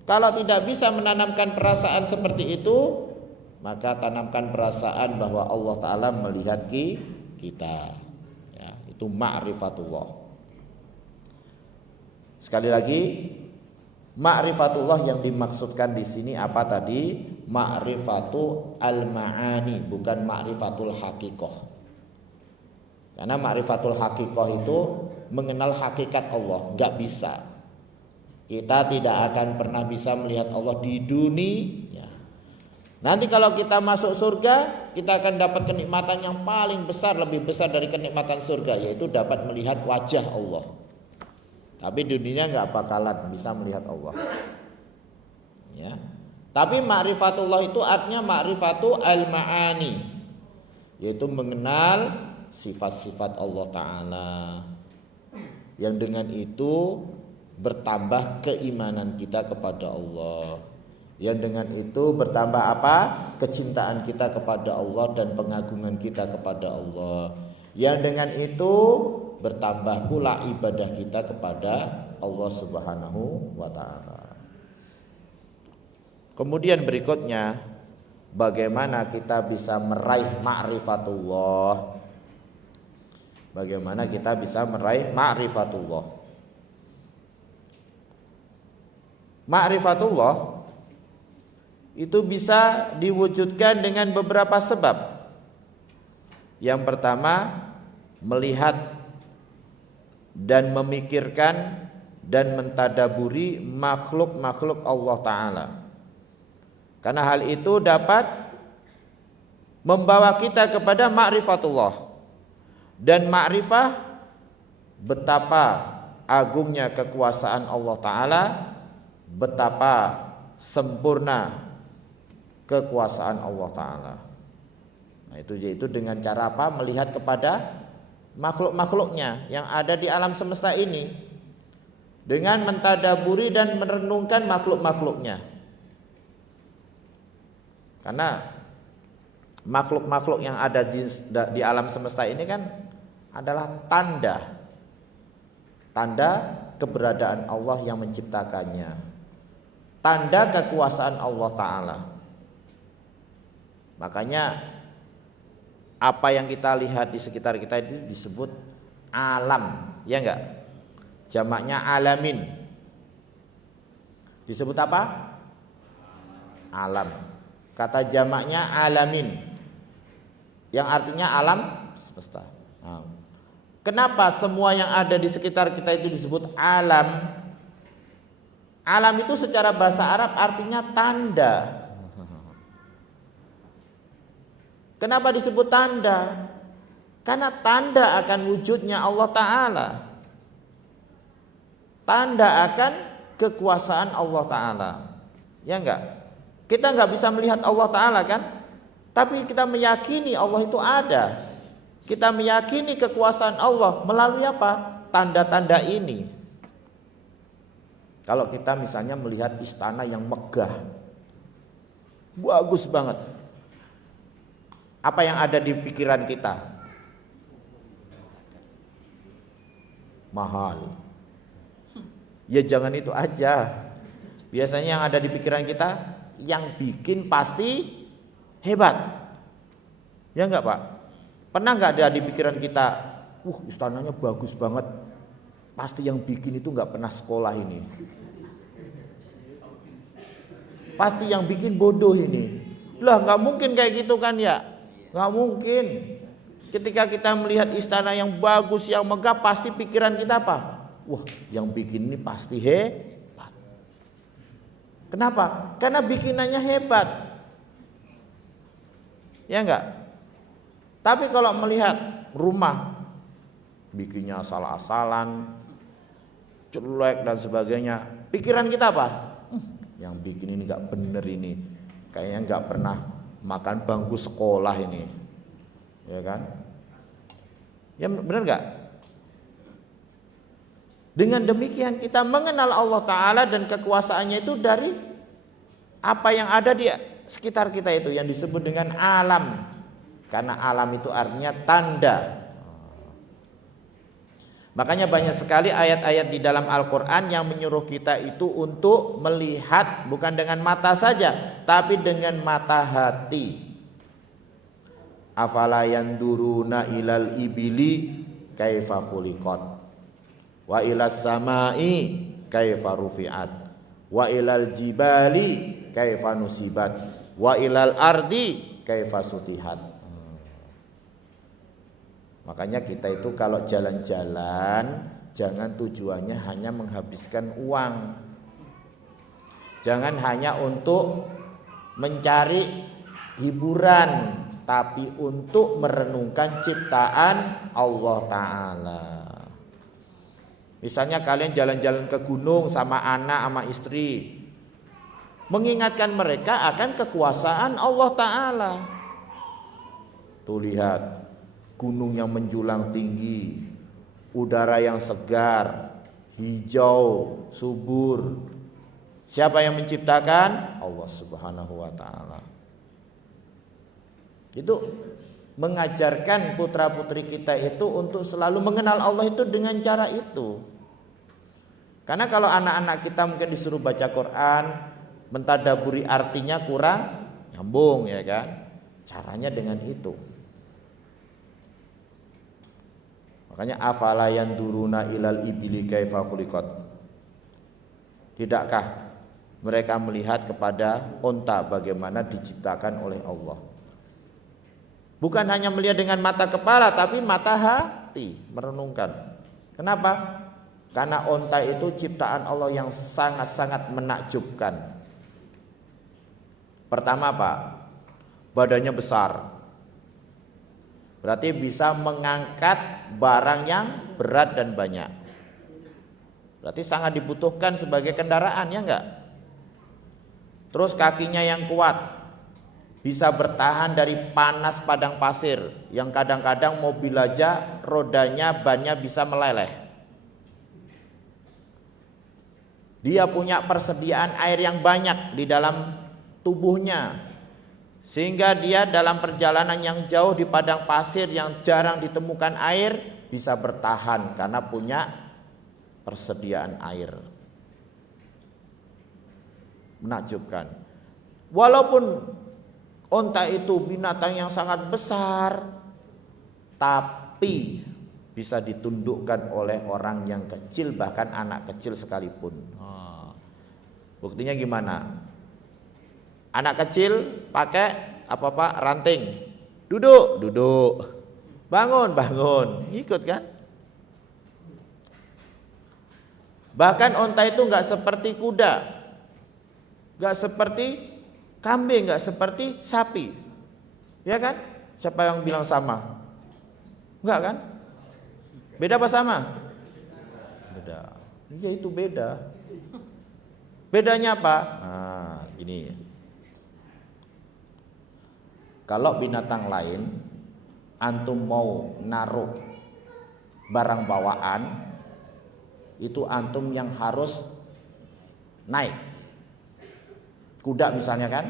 Kalau tidak bisa menanamkan perasaan seperti itu, maka tanamkan perasaan bahwa Allah Ta'ala melihat kita ya, itu ma'rifatullah. Sekali lagi, ma'rifatullah yang dimaksudkan di sini apa tadi? Ma'rifatu al-ma'ani, bukan ma'rifatul haqiqah. Karena ma'rifatul haqiqah itu mengenal hakikat Allah, enggak bisa. Kita tidak akan pernah bisa melihat Allah di dunia. Nanti kalau kita masuk surga, kita akan dapat kenikmatan yang paling besar, lebih besar dari kenikmatan surga, yaitu dapat melihat wajah Allah. Tapi di dunia enggak bakalan bisa melihat Allah. Ya. Tapi ma'rifatullah itu artinya ma'rifatu al-ma'ani, yaitu mengenal sifat-sifat Allah Ta'ala, yang dengan itu bertambah keimanan kita kepada Allah, yang dengan itu bertambah apa? Kecintaan kita kepada Allah dan pengagungan kita kepada Allah, yang dengan itu bertambah pula ibadah kita kepada Allah Subhanahu wa Ta'ala. Kemudian berikutnya, bagaimana kita bisa meraih ma'rifatullah? Bagaimana kita bisa meraih ma'rifatullah? Ma'rifatullah itu bisa diwujudkan dengan beberapa sebab. Yang pertama, melihat dan memikirkan dan mentadaburi makhluk-makhluk Allah Ta'ala. Karena hal itu dapat membawa kita kepada ma'rifatullah. Dan ma'rifah betapa agungnya kekuasaan Allah Ta'ala, betapa sempurna kekuasaan Allah Ta'ala. Nah, itu yaitu dengan cara apa? Melihat kepada makhluk-makhluknya yang ada di alam semesta ini, dengan mentadaburi dan merenungkan makhluk-makhluknya. Karena makhluk-makhluk yang ada di alam semesta ini kan adalah tanda keberadaan Allah yang menciptakannya, tanda kekuasaan Allah Ta'ala. Makanya apa yang kita lihat di sekitar kita itu disebut alam, ya enggak? Jamaknya alamin. Disebut apa? Alam. Kata jamaknya alamin, yang artinya alam semesta. Nah, kenapa semua yang ada di sekitar kita itu disebut alam? Alam itu secara bahasa Arab artinya tanda. Kenapa disebut tanda? Karena tanda akan wujudnya Allah Ta'ala, tanda akan kekuasaan Allah Ta'ala, ya enggak? Kita enggak bisa melihat Allah Ta'ala kan, tapi kita meyakini Allah itu ada. Kita meyakini kekuasaan Allah melalui apa? Tanda-tanda ini. Kalau kita misalnya melihat istana yang megah, bagus banget, apa yang ada di pikiran kita? Mahal. Ya jangan itu aja. Biasanya yang ada di pikiran kita, yang bikin pasti hebat. Ya enggak Pak? Pernah enggak ada di pikiran kita, istananya bagus banget, pasti yang bikin itu enggak pernah sekolah ini, pasti yang bikin bodoh ini. Lah enggak mungkin kayak gitu kan ya? Enggak mungkin. Ketika kita melihat istana yang bagus, yang megah, pasti pikiran kita apa? Yang bikin ini pasti hebat. Kenapa? Karena bikinannya hebat. Ya enggak? Tapi kalau melihat rumah bikinnya asal-asalan, jelek dan sebagainya, pikiran kita apa? Yang bikin ini enggak bener ini. Kayaknya enggak pernah makan bangku sekolah ini. Ya kan? Ya benar enggak? Dengan demikian kita mengenal Allah Ta'ala dan kekuasaannya itu dari apa yang ada di sekitar kita itu, yang disebut dengan alam. Karena alam itu artinya tanda. Makanya banyak sekali ayat-ayat di dalam Al-Quran yang menyuruh kita itu untuk melihat bukan dengan mata saja, tapi dengan mata hati. Afala yanduruna ilal ibili kaifa khuliqat wa ilas samai kaifa rufi'at wa ilal jibali kaifa nusibat wa ilal ardi kaifa sutihat. Makanya kita itu kalau jalan-jalan jangan tujuannya hanya menghabiskan uang, jangan hanya untuk mencari hiburan, tapi untuk merenungkan ciptaan Allah Ta'ala. Misalnya kalian jalan-jalan ke gunung sama anak sama istri, mengingatkan mereka akan kekuasaan Allah Ta'ala. Tuh lihat, gunung yang menjulang tinggi, udara yang segar, hijau, subur. Siapa yang menciptakan? Allah Subhanahu wa taala. Itu mengajarkan putra-putri kita itu untuk selalu mengenal Allah itu dengan cara itu. Karena kalau anak-anak kita mungkin disuruh baca Quran, mentadaburi artinya kurang nyambung ya kan? Caranya dengan itu. Makanya afala yanduruna ilal ibili kaifa khuliqat. Tidakkah mereka melihat kepada unta bagaimana diciptakan oleh Allah? Bukan hanya melihat dengan mata kepala tapi mata hati, merenungkan. Kenapa? Karena unta itu ciptaan Allah yang sangat-sangat menakjubkan. Pertama Pak, badannya besar. Berarti bisa mengangkat barang yang berat dan banyak. Berarti sangat dibutuhkan sebagai kendaraan, ya enggak? Terus kakinya yang kuat, bisa bertahan dari panas padang pasir yang kadang-kadang mobil aja rodanya bannya bisa meleleh. Dia punya persediaan air yang banyak di dalam tubuhnya, sehingga dia dalam perjalanan yang jauh di padang pasir yang jarang ditemukan air bisa bertahan karena punya persediaan air. Menakjubkan. Walaupun unta itu binatang yang sangat besar, tapi bisa ditundukkan oleh orang yang kecil, bahkan anak kecil sekalipun. Buktinya gimana? Anak kecil pakai apa Pak? Ranting. Duduk, duduk. Bangun, bangun. Ikut kan? Bahkan unta itu nggak seperti kuda, nggak seperti kambing, nggak seperti sapi, ya kan? Siapa yang bilang sama? Enggak kan? Beda apa sama? Beda. Iya itu beda. Bedanya apa? Nah, gini. Kalau binatang lain, antum mau naruh barang bawaan, itu antum yang harus naik. Kuda misalnya kan,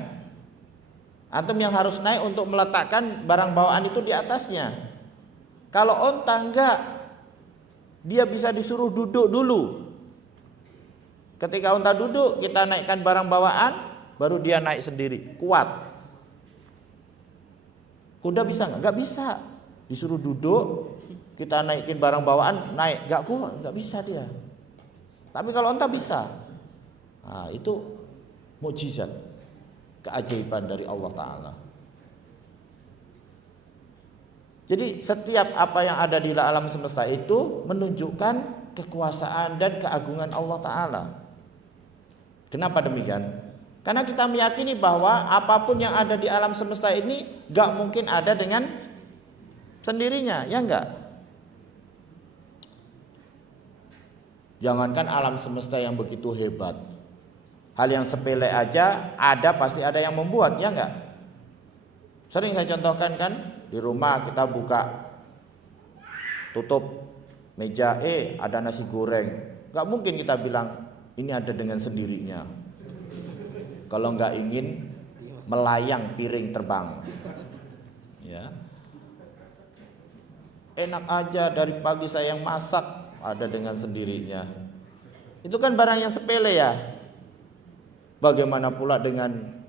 antum yang harus naik untuk meletakkan barang bawaan itu di atasnya. Kalau onta enggak, dia bisa disuruh duduk dulu. Ketika onta duduk, kita naikkan barang bawaan, baru dia naik sendiri, kuat. Kuda bisa nggak? Nggak bisa. Disuruh duduk, kita naikin barang bawaan, naik, nggak kuat, nggak bisa dia. Tapi kalau onta bisa. Nah, itu mukjizat, keajaiban dari Allah Ta'ala. Jadi setiap apa yang ada di alam semesta itu menunjukkan kekuasaan dan keagungan Allah Ta'ala. Kenapa demikian? Karena kita meyakini bahwa apapun yang ada di alam semesta ini gak mungkin ada dengan sendirinya, ya enggak? Jangankan alam semesta yang begitu hebat, hal yang sepele aja ada, pasti ada yang membuat, ya enggak? Sering saya contohkan kan, di rumah kita buka, tutup meja, ada nasi goreng. Gak mungkin kita bilang ini ada dengan sendirinya. Kalau nggak ingin melayang piring terbang, ya enak aja dari pagi saya yang masak ada dengan sendirinya. Itu kan barang yang sepele ya. Bagaimana pula dengan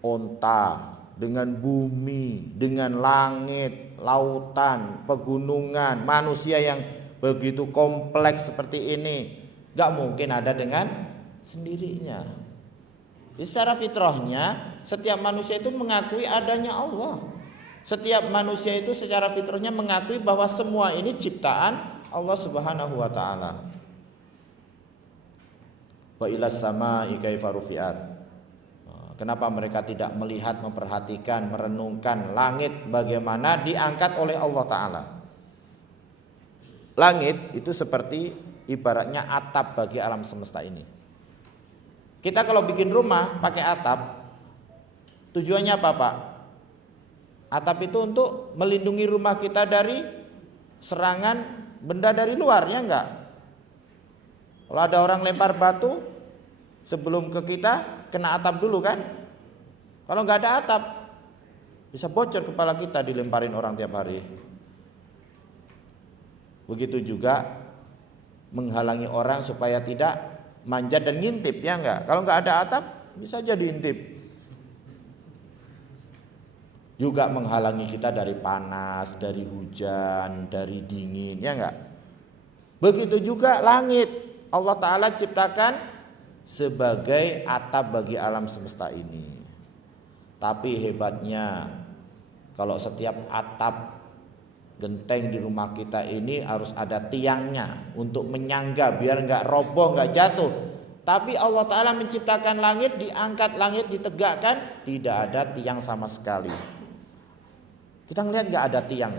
onta, dengan bumi, dengan langit, lautan, pegunungan, manusia yang begitu kompleks seperti ini, nggak mungkin ada dengan sendirinya. Secara fitrahnya setiap manusia itu mengakui adanya Allah. Setiap manusia itu secara fitrahnya mengakui bahwa semua ini ciptaan Allah Subhanahu wa taala. Wa ilas samaa'i kaifa rufi'at. Kenapa mereka tidak melihat, memperhatikan, merenungkan langit bagaimana diangkat oleh Allah Ta'ala? Langit itu seperti ibaratnya atap bagi alam semesta ini. Kita kalau bikin rumah pakai atap, tujuannya apa Pak? Atap itu untuk melindungi rumah kita dari serangan benda dari luar, ya enggak? Kalau ada orang lempar batu sebelum ke kita, kena atap dulu kan? Kalau nggak ada atap, bisa bocor kepala kita dilemparin orang tiap hari. Begitu juga menghalangi orang supaya tidak manjat dan ngintip, ya enggak? Kalau nggak ada atap, bisa jadi intip. Juga menghalangi kita dari panas, dari hujan, dari dingin, ya enggak? Begitu juga langit, Allah Ta'ala ciptakan sebagai atap bagi alam semesta ini. Tapi hebatnya, kalau setiap atap genteng di rumah kita ini harus ada tiangnya untuk menyangga biar nggak roboh, nggak jatuh. Tapi Allah Ta'ala menciptakan langit, diangkat langit, ditegakkan, tidak ada tiang sama sekali. Kita ngelihat nggak ada tiang,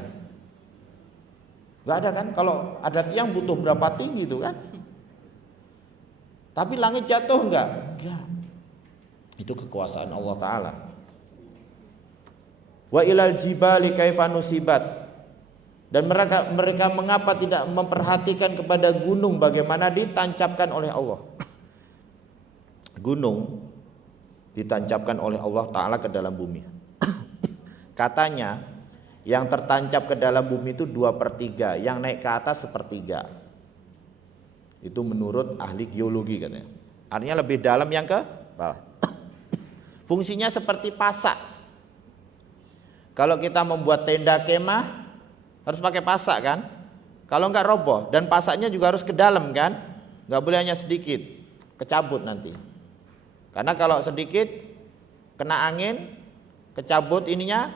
nggak ada kan? Kalau ada tiang butuh berapa tinggi itu kan? Tapi langit jatuh enggak? Enggak. Itu kekuasaan Allah Ta'ala. Wa ilal jibali kaifa nusibat. Dan mereka mengapa tidak memperhatikan kepada gunung bagaimana ditancapkan oleh Allah. Gunung ditancapkan oleh Allah Ta'ala ke dalam bumi. Katanya yang tertancap ke dalam bumi itu 2/3, yang naik ke atas 1/3. Itu menurut ahli geologi katanya. Artinya lebih dalam yang ke bawah. Fungsinya seperti pasak. Kalau kita membuat tenda kemah harus pakai pasak kan? Kalau enggak roboh, dan pasaknya juga harus ke dalam kan? Enggak boleh hanya sedikit, kecabut nanti. Karena kalau sedikit kena angin, kecabut ininya,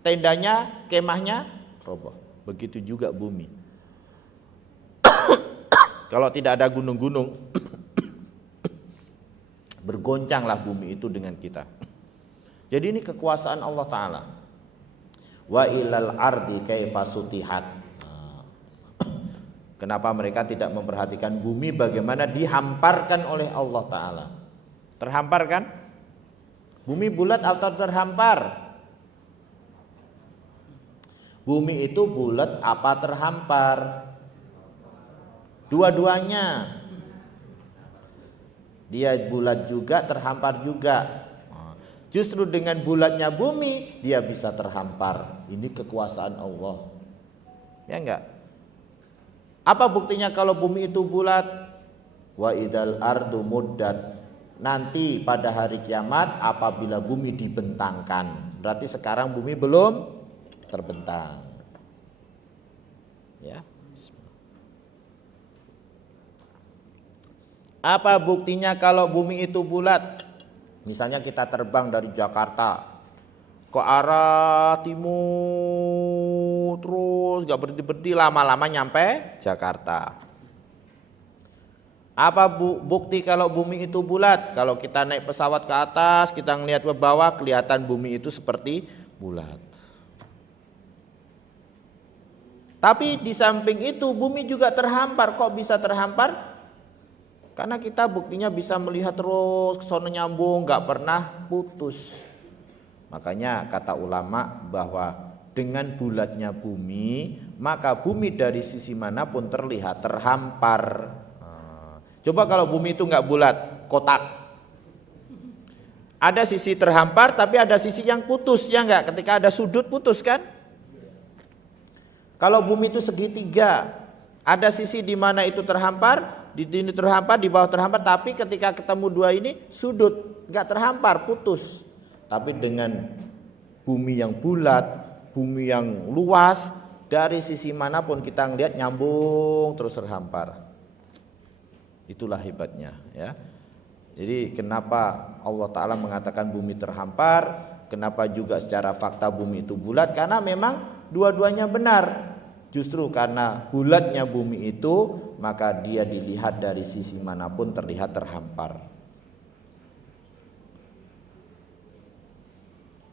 tendanya, kemahnya roboh. Begitu juga bumi. Kalau tidak ada gunung-gunung, bergoncanglah bumi itu dengan kita. Jadi ini kekuasaan Allah Ta'ala. Wa ilal ardi kaifa sutihat. Kenapa mereka tidak memperhatikan bumi bagaimana dihamparkan oleh Allah Ta'ala? Terhampar kan? Bumi bulat atau terhampar? Bumi itu bulat apa terhampar? Dua-duanya. Dia bulat juga, terhampar juga. Justru dengan bulatnya bumi dia bisa terhampar. Ini kekuasaan Allah. Ya enggak? Apa buktinya kalau bumi itu bulat? Wa idal ardu muddat. Nanti pada hari kiamat apabila bumi dibentangkan. Berarti sekarang bumi belum terbentang. Ya. Apa buktinya kalau bumi itu bulat? Misalnya kita terbang dari Jakarta ke arah timur terus gak berhenti-berhenti, lama-lama nyampe Jakarta. Apa bukti kalau bumi itu bulat? Kalau kita naik pesawat ke atas, kita ngelihat ke bawah, kelihatan bumi itu seperti bulat. Tapi di samping itu bumi juga terhampar. Kok bisa terhampar? Karena kita buktinya bisa melihat terus kesono nyambung, gak pernah putus. Makanya kata ulama bahwa dengan bulatnya bumi, maka bumi dari sisi manapun terlihat terhampar. Coba kalau bumi itu gak bulat, kotak. Ada sisi terhampar tapi ada sisi yang putus, ya enggak? Ketika ada sudut putus kan? Kalau bumi itu segitiga, ada sisi di mana itu terhampar, di sini terhampar, di bawah terhampar, tapi ketika ketemu dua ini sudut, enggak terhampar, putus. Tapi dengan bumi yang bulat, bumi yang luas, dari sisi manapun kita ngelihat nyambung terus terhampar. Itulah hebatnya, ya. Jadi kenapa Allah Ta'ala mengatakan bumi terhampar, kenapa juga secara fakta bumi itu bulat, karena memang dua-duanya benar. Justru karena bulatnya bumi itu, maka dia dilihat dari sisi manapun terlihat terhampar.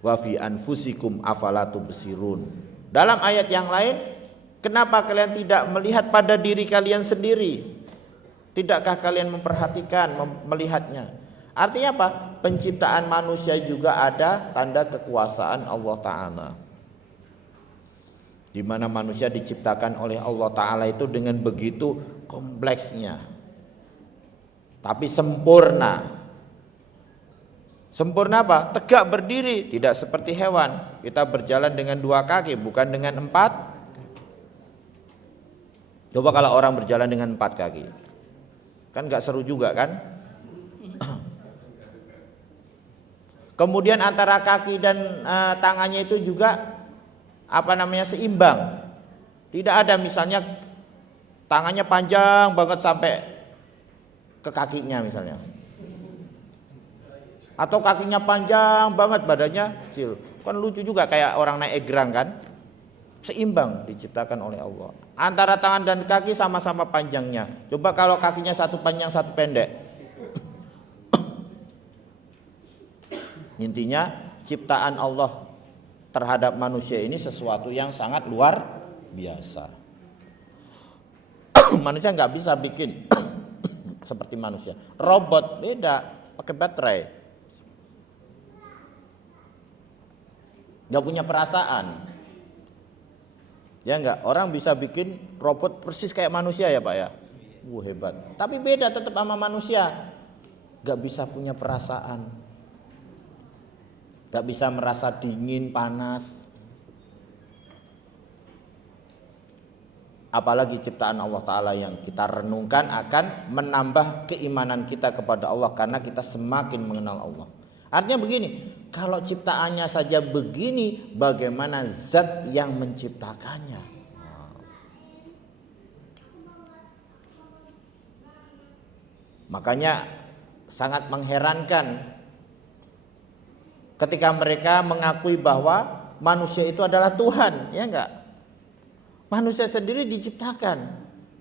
Wa fi anfusikum afala tubsirun. Dalam ayat yang lain, kenapa kalian tidak melihat pada diri kalian sendiri? Tidakkah kalian memperhatikan, melihatnya? Artinya apa? Penciptaan manusia juga ada tanda kekuasaan Allah Ta'ala. di mana manusia diciptakan oleh Allah Ta'ala itu dengan begitu kompleksnya, tapi sempurna. Sempurna apa? Tegak berdiri, tidak seperti hewan. Kita berjalan dengan 2 kaki, bukan dengan 4. Coba kalau orang berjalan dengan 4 kaki, kan gak seru juga kan? Kemudian antara kaki dan tangannya itu juga seimbang. Tidak ada misalnya tangannya panjang banget sampai ke kakinya misalnya, atau kakinya panjang banget badannya kecil. Kan lucu juga kayak orang naik egrang kan. Seimbang diciptakan oleh Allah. Antara tangan dan kaki sama-sama panjangnya. Coba kalau kakinya satu panjang satu pendek. Intinya ciptaan Allah terhadap manusia ini sesuatu yang sangat luar biasa. Manusia nggak bisa bikin seperti manusia. Robot beda, pakai baterai, nggak punya perasaan. Ya enggak, orang bisa bikin robot persis kayak manusia ya Pak ya. Hebat. Tapi beda tetap sama manusia. Nggak bisa punya perasaan. Nggak bisa merasa dingin, panas. Apalagi ciptaan Allah Ta'ala yang kita renungkan akan menambah keimanan kita kepada Allah, karena kita semakin mengenal Allah. Artinya begini, kalau ciptaannya saja begini, bagaimana zat yang menciptakannya? Makanya sangat mengherankan ketika mereka mengakui bahwa manusia itu adalah Tuhan, ya enggak? Manusia sendiri diciptakan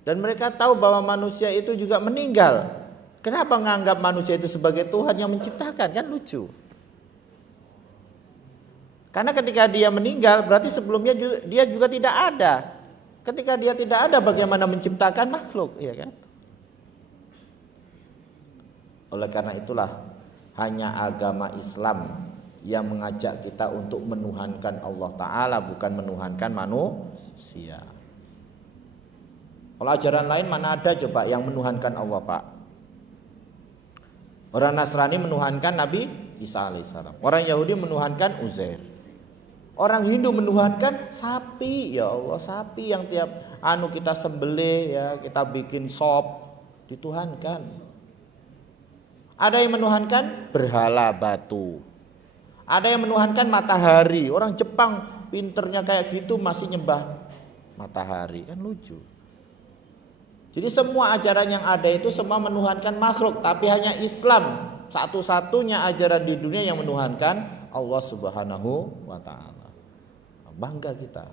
dan mereka tahu bahwa manusia itu juga meninggal. Kenapa menganggap manusia itu sebagai Tuhan yang menciptakan? Kan lucu. Karena ketika dia meninggal berarti sebelumnya dia juga tidak ada. Ketika dia tidak ada, bagaimana menciptakan makhluk, ya kan? Oleh karena itulah hanya agama Islam yang mengajak kita untuk menuhankan Allah Ta'ala, bukan menuhankan manusia. Kalau ajaran lain mana ada coba yang menuhankan Allah Pak? Orang Nasrani menuhankan Nabi Isa alaihissalam. Orang Yahudi menuhankan Uzair. Orang Hindu menuhankan sapi. Ya Allah, sapi yang tiap kita sembelih ya, kita bikin sop, dituhankan. Ada yang menuhankan berhala batu. Ada yang menuhankan matahari. Orang Jepang pinternya kayak gitu masih nyembah matahari, kan lucu. Jadi semua ajaran yang ada itu semua menuhankan makhluk, tapi hanya Islam satu-satunya ajaran di dunia yang menuhankan Allah Subhanahu wa Ta'ala. Bangga kita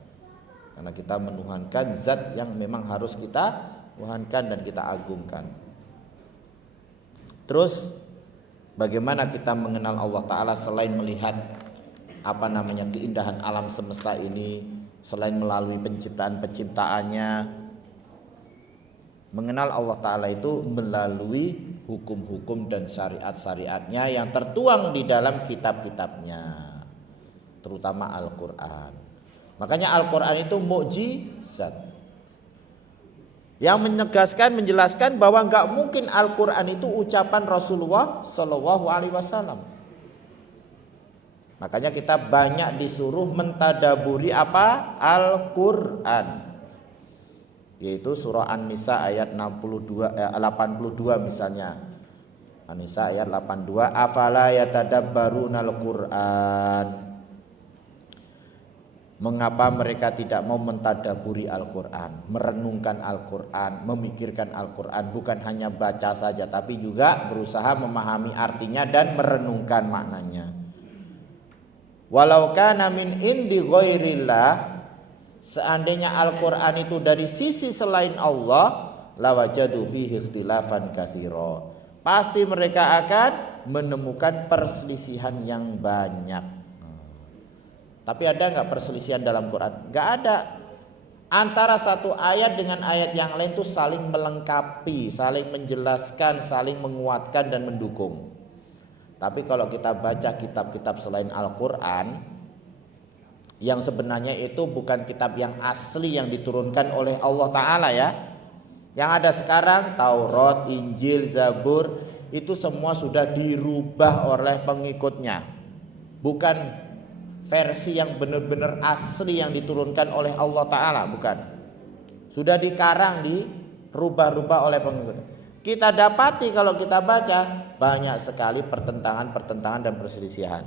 karena kita menuhankan zat yang memang harus kita tuhankan dan kita agungkan. Terus bagaimana kita mengenal Allah Ta'ala selain melihat keindahan alam semesta ini, selain melalui penciptaan-penciptaannya. Mengenal Allah Ta'ala itu melalui hukum-hukum dan syariat-syariatnya yang tertuang di dalam kitab-kitabnya, terutama Al-Quran. Makanya Al-Quran itu mukjizat yang menegaskan, menjelaskan bahwa enggak mungkin Al-Quran itu ucapan Rasulullah Shallallahu Alaihi Wasallam. Makanya kita banyak disuruh mentadaburi Al-Quran, yaitu surah An-Nisa ayat 82 misalnya. An-Nisa ayat 82, afala yatadabbarunal Qur'an. Mengapa mereka tidak mau mentadaburi Al-Qur'an, merenungkan Al-Qur'an, memikirkan Al-Qur'an, bukan hanya baca saja tapi juga berusaha memahami artinya dan merenungkan maknanya. Walau kana min indi ghairillah, seandainya Al-Quran itu dari sisi selain Allah, lawajadu fihi ikhtilafan katsira, pasti mereka akan menemukan perselisihan yang banyak. Tapi ada nggak perselisihan dalam Quran? Nggak ada. Antara satu ayat dengan ayat yang lain itu saling melengkapi, saling menjelaskan, saling menguatkan dan mendukung. Tapi kalau kita baca kitab-kitab selain Al-Quran, yang sebenarnya itu bukan kitab yang asli yang diturunkan oleh Allah Ta'ala ya. Yang ada sekarang Taurat, Injil, Zabur itu semua sudah dirubah oleh pengikutnya. Bukan versi yang benar-benar asli yang diturunkan oleh Allah Ta'ala, bukan. Sudah dikarang, dirubah-rubah oleh pengikut. Kita dapati kalau kita baca banyak sekali pertentangan dan perselisihan.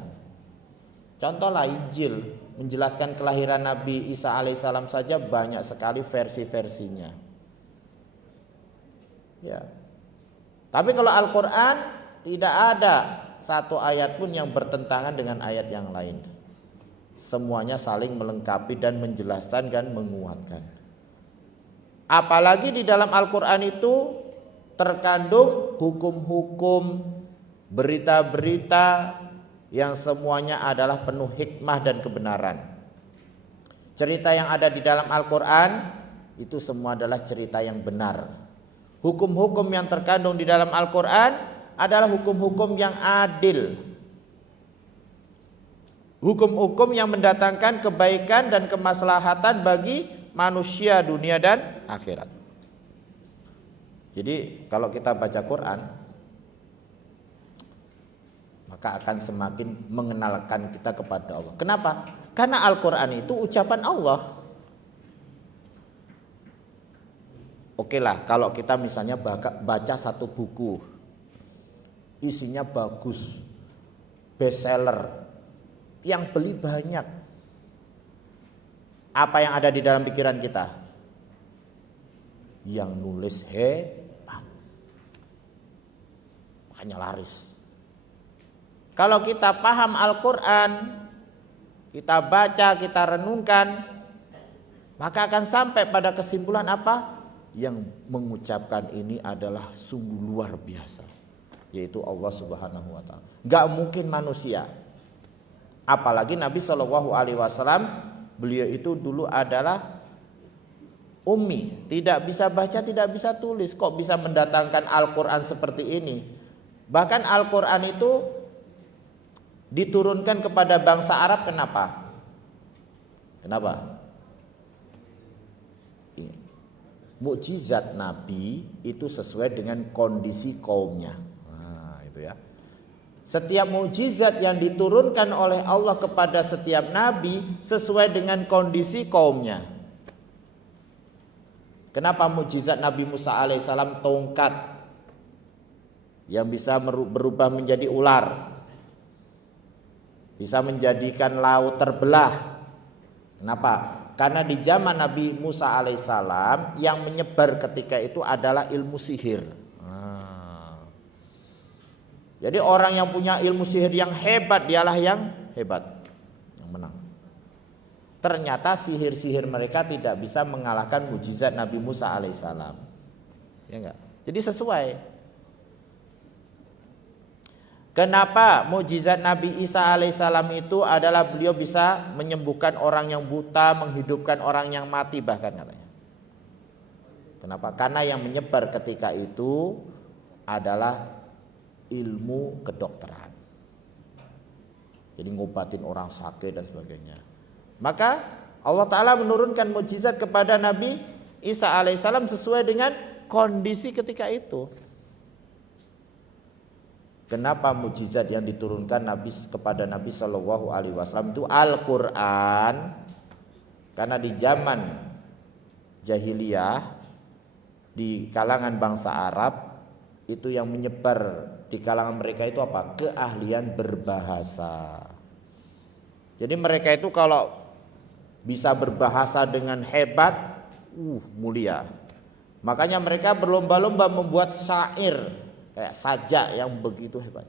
Contohlah Injil menjelaskan kelahiran Nabi Isa alaihissalam saja banyak sekali versi-versinya. Ya. Tapi kalau Al-Quran tidak ada satu ayat pun yang bertentangan dengan ayat yang lain. Semuanya saling melengkapi dan menjelaskan dan menguatkan. Apalagi di dalam Al-Quran itu terkandung hukum-hukum, berita-berita yang semuanya adalah penuh hikmah dan kebenaran. Cerita yang ada di dalam Al-Quran itu semua adalah cerita yang benar. Hukum-hukum yang terkandung di dalam Al-Quran adalah hukum-hukum yang adil. Hukum-hukum yang mendatangkan kebaikan dan kemaslahatan bagi manusia dunia dan akhirat. Jadi kalau kita baca Quran maka akan semakin mengenalkan kita kepada Allah. Kenapa? Karena Al-Quran itu ucapan Allah. Oke lah kalau kita misalnya baca satu buku isinya bagus, bestseller, yang beli banyak. Apa yang ada di dalam pikiran kita? Yang nulis hebat, makanya laris. Kalau kita paham Al-Quran, kita baca, kita renungkan, maka akan sampai pada kesimpulan apa? Yang mengucapkan ini adalah sungguh luar biasa, yaitu Allah Subhanahu wa Ta'ala. Gak mungkin manusia. Apalagi Nabi Shallallahu Alaihi Wasallam, beliau itu dulu adalah ummi, tidak bisa baca, tidak bisa tulis. Kok bisa mendatangkan Al-Quran seperti ini? Bahkan Al-Quran itu diturunkan kepada bangsa Arab. Kenapa? Mukjizat Nabi itu sesuai dengan kondisi kaumnya. Nah, itu ya. Setiap mukjizat yang diturunkan oleh Allah kepada setiap nabi sesuai dengan kondisi kaumnya. Kenapa mukjizat Nabi Musa alaihissalam tongkat yang bisa berubah menjadi ular, bisa menjadikan laut terbelah? Kenapa? Karena di zaman Nabi Musa alaihissalam yang menyebar ketika itu adalah ilmu sihir. Jadi orang yang punya ilmu sihir yang hebat dialah yang hebat, yang menang. Ternyata sihir-sihir mereka tidak bisa mengalahkan mukjizat Nabi Musa alaihissalam. Ya enggak? Jadi sesuai. Kenapa mukjizat Nabi Isa alaihissalam itu adalah beliau bisa menyembuhkan orang yang buta, menghidupkan orang yang mati bahkan katanya. Kenapa? Karena yang menyebar ketika itu adalah ilmu kedokteran. Jadi ngobatin orang sakit dan sebagainya. Maka Allah Ta'ala menurunkan mukjizat kepada Nabi Isa alaihissalam sesuai dengan kondisi ketika itu. Kenapa mukjizat yang diturunkan kepada Nabi Shallallahu Alaihi Wasallam itu Al-Quran? Karena di zaman jahiliyah di kalangan bangsa Arab itu yang menyebar di kalangan mereka itu apa? Keahlian berbahasa. Jadi mereka itu kalau bisa berbahasa dengan hebat, mulia. Makanya mereka berlomba-lomba membuat syair kayak sajak yang begitu hebat.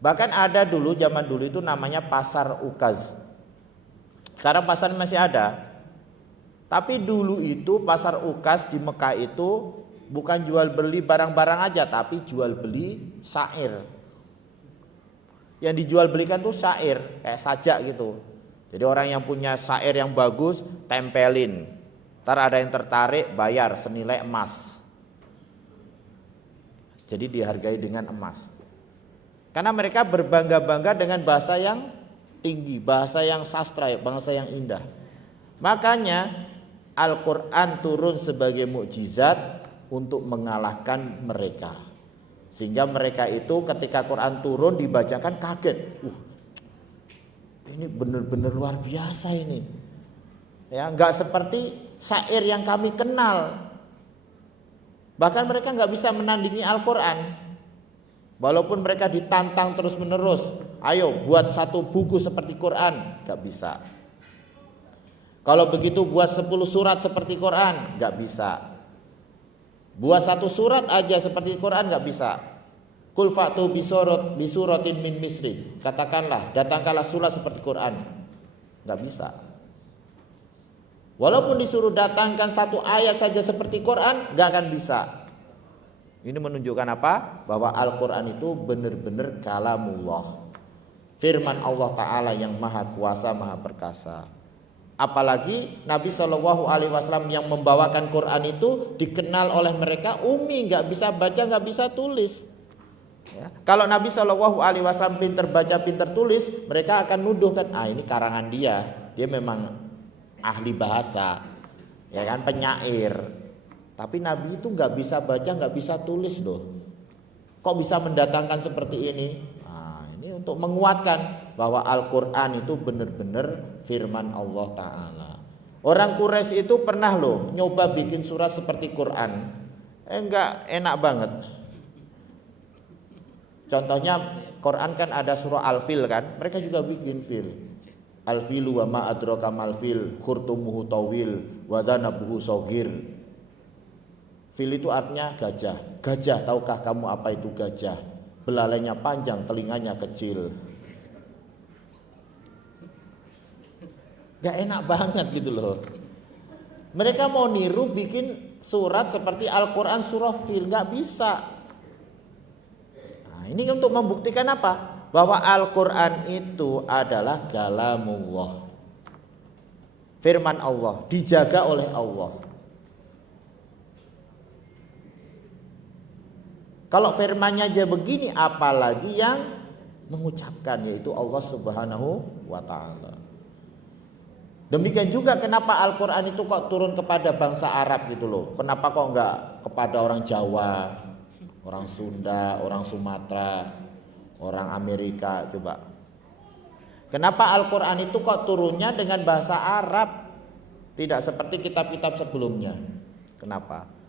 Bahkan ada dulu zaman dulu itu namanya pasar ukaz. Sekarang pasar masih ada. Tapi dulu itu pasar ukaz di Mekah itu bukan jual beli barang-barang aja, tapi jual beli syair. Yang dijual belikan tuh syair kayak sajak gitu. Jadi orang yang punya syair yang bagus tempelin. Ntar ada yang tertarik bayar senilai emas. Jadi dihargai dengan emas. Karena mereka berbangga-bangga dengan bahasa yang tinggi, bahasa yang sastra, bahasa yang indah. Makanya Al-Quran turun sebagai mukjizat untuk mengalahkan mereka. Sehingga mereka itu ketika Quran turun dibacakan kaget. Ini benar-benar luar biasa ini. Ya, nggak seperti syair yang kami kenal. Bahkan mereka nggak bisa menandingi Al-Quran. Walaupun mereka ditantang terus-menerus, ayo buat satu buku seperti Quran, nggak bisa. Kalau begitu buat 10 surat seperti Quran, nggak bisa. Buat satu surat aja seperti Quran nggak bisa. Kul fa'tu bisuratin min misri. Katakanlah, datangkanlah surat seperti Quran. Nggak bisa. Walaupun disuruh datangkan satu ayat saja seperti Quran, nggak akan bisa. Ini menunjukkan apa? Bahwa Al-Quran itu benar-benar kalamullah, firman Allah Ta'ala yang maha kuasa, maha perkasa. Apalagi Nabi SAW yang membawakan Quran itu dikenal oleh mereka ummi, nggak bisa baca, nggak bisa tulis. Ya. Kalau Nabi SAW pinter baca, pinter tulis, mereka akan nuduhkan, ini karangan dia memang ahli bahasa, ya kan, penyair. Tapi Nabi itu nggak bisa baca, nggak bisa tulis loh. Kok bisa mendatangkan seperti ini? Ini untuk menguatkan bahwa Al-Quran itu benar-benar firman Allah Ta'ala. Orang Quraisy itu pernah loh nyoba bikin surat seperti Quran. Enggak enak banget. Contohnya Quran kan ada surah Al-Fil kan, mereka juga bikin fil. Al-filu wa ma adraka mal fil, khurtumuhu tawil, wa dhanabuhu saghir. Fil itu artinya gajah. Gajah, tahukah kamu apa itu gajah? Belalainya panjang, telinganya kecil. Gak enak banget gitu loh. Mereka mau niru bikin surat seperti Al-Quran surah Fil, gak bisa. Ini untuk membuktikan apa? Bahwa Al-Quran itu adalah kalamullah, firman Allah, dijaga oleh Allah. Kalau firmannya aja begini, apalagi yang mengucapkan, yaitu Allah Subhanahu wa Ta'ala. Demikian juga kenapa Al-Quran itu kok turun kepada bangsa Arab gitu loh. Kenapa kok enggak kepada orang Jawa, orang Sunda, orang Sumatera, orang Amerika, coba. Kenapa Al-Quran itu kok turunnya dengan bahasa Arab, tidak seperti kitab-kitab sebelumnya? Kenapa?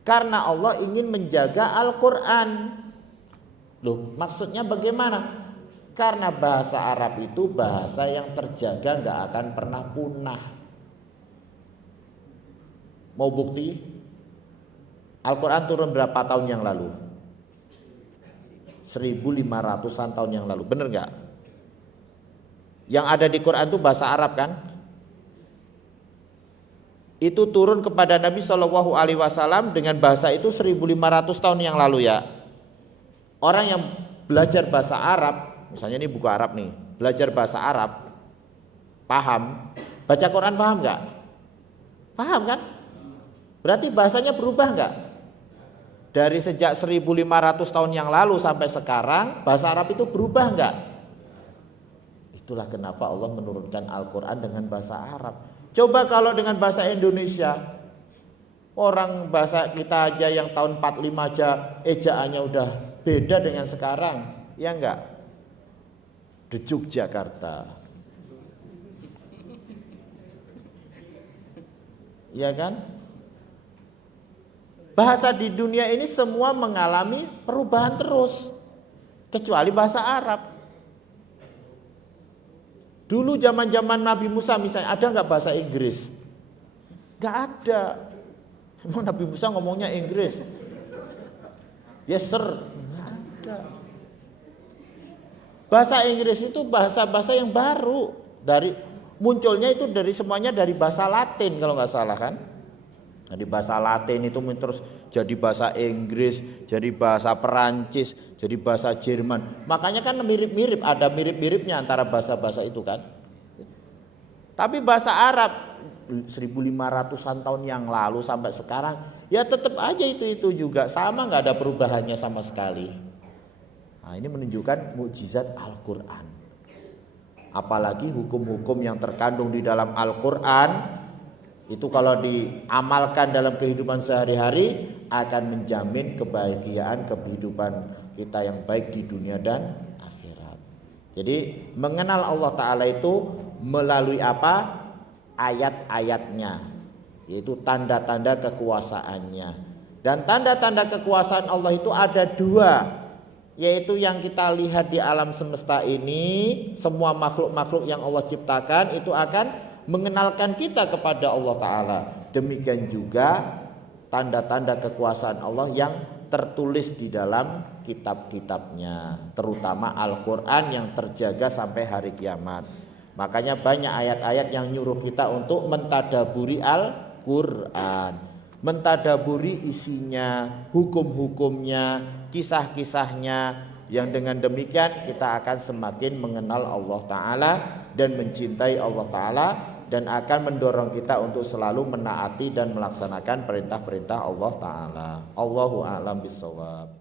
Karena Allah ingin menjaga Al-Quran. Loh, maksudnya bagaimana? Karena bahasa Arab itu bahasa yang terjaga, gak akan pernah punah. Mau bukti? Al-Quran turun berapa tahun yang lalu? 1500-an tahun yang lalu, bener gak? Yang ada di Quran itu bahasa Arab kan? Itu turun kepada Nabi SAW dengan bahasa itu 1500 tahun yang lalu ya. Orang yang belajar bahasa Arab, misalnya ini buku Arab nih, belajar bahasa Arab, paham, baca Quran paham nggak? Paham kan? Berarti bahasanya berubah nggak? Dari sejak 1500 tahun yang lalu sampai sekarang, bahasa Arab itu berubah nggak? Itulah kenapa Allah menurunkan Al-Quran dengan bahasa Arab. Coba kalau dengan bahasa Indonesia, orang bahasa kita aja yang tahun 45 aja ejaannya udah beda dengan sekarang, ya enggak? Di Yogyakarta, ya kan? Bahasa di dunia ini semua mengalami perubahan terus, kecuali bahasa Arab. Dulu zaman-zaman Nabi Musa misalnya, ada nggak bahasa Inggris? Nggak ada. Emang Nabi Musa ngomongnya Inggris? Yes sir, nggak ada. Bahasa Inggris itu bahasa-bahasa yang baru, dari munculnya itu dari semuanya dari bahasa Latin kalau nggak salah kan? Jadi bahasa Latin itu terus jadi bahasa Inggris, jadi bahasa Perancis, jadi bahasa Jerman. Makanya kan mirip-mirip, ada mirip-miripnya antara bahasa-bahasa itu kan. Tapi bahasa Arab 1500-an tahun yang lalu sampai sekarang ya tetap aja itu juga sama, nggak ada perubahannya sama sekali. Nah, ini menunjukkan mukjizat Al-Quran. Apalagi hukum-hukum yang terkandung di dalam Al-Quran itu kalau diamalkan dalam kehidupan sehari-hari akan menjamin kebahagiaan kehidupan kita yang baik di dunia dan akhirat. Jadi mengenal Allah Ta'ala itu melalui apa? Ayat-ayatnya, yaitu tanda-tanda kekuasaannya. Dan tanda-tanda kekuasaan Allah itu ada dua, yaitu yang kita lihat di alam semesta ini. Semua makhluk-makhluk yang Allah ciptakan itu akan mengenalkan kita kepada Allah Ta'ala. Demikian juga tanda-tanda kekuasaan Allah yang tertulis di dalam kitab-kitabnya, terutama Al-Quran yang terjaga sampai hari kiamat. Makanya banyak ayat-ayat yang nyuruh kita untuk mentadaburi Al-Quran, mentadaburi isinya, hukum-hukumnya, kisah-kisahnya. Yang dengan demikian kita akan semakin mengenal Allah Ta'ala dan mencintai Allah Ta'ala, dan akan mendorong kita untuk selalu menaati dan melaksanakan perintah-perintah Allah Ta'ala. Allahu a'lam bishawab.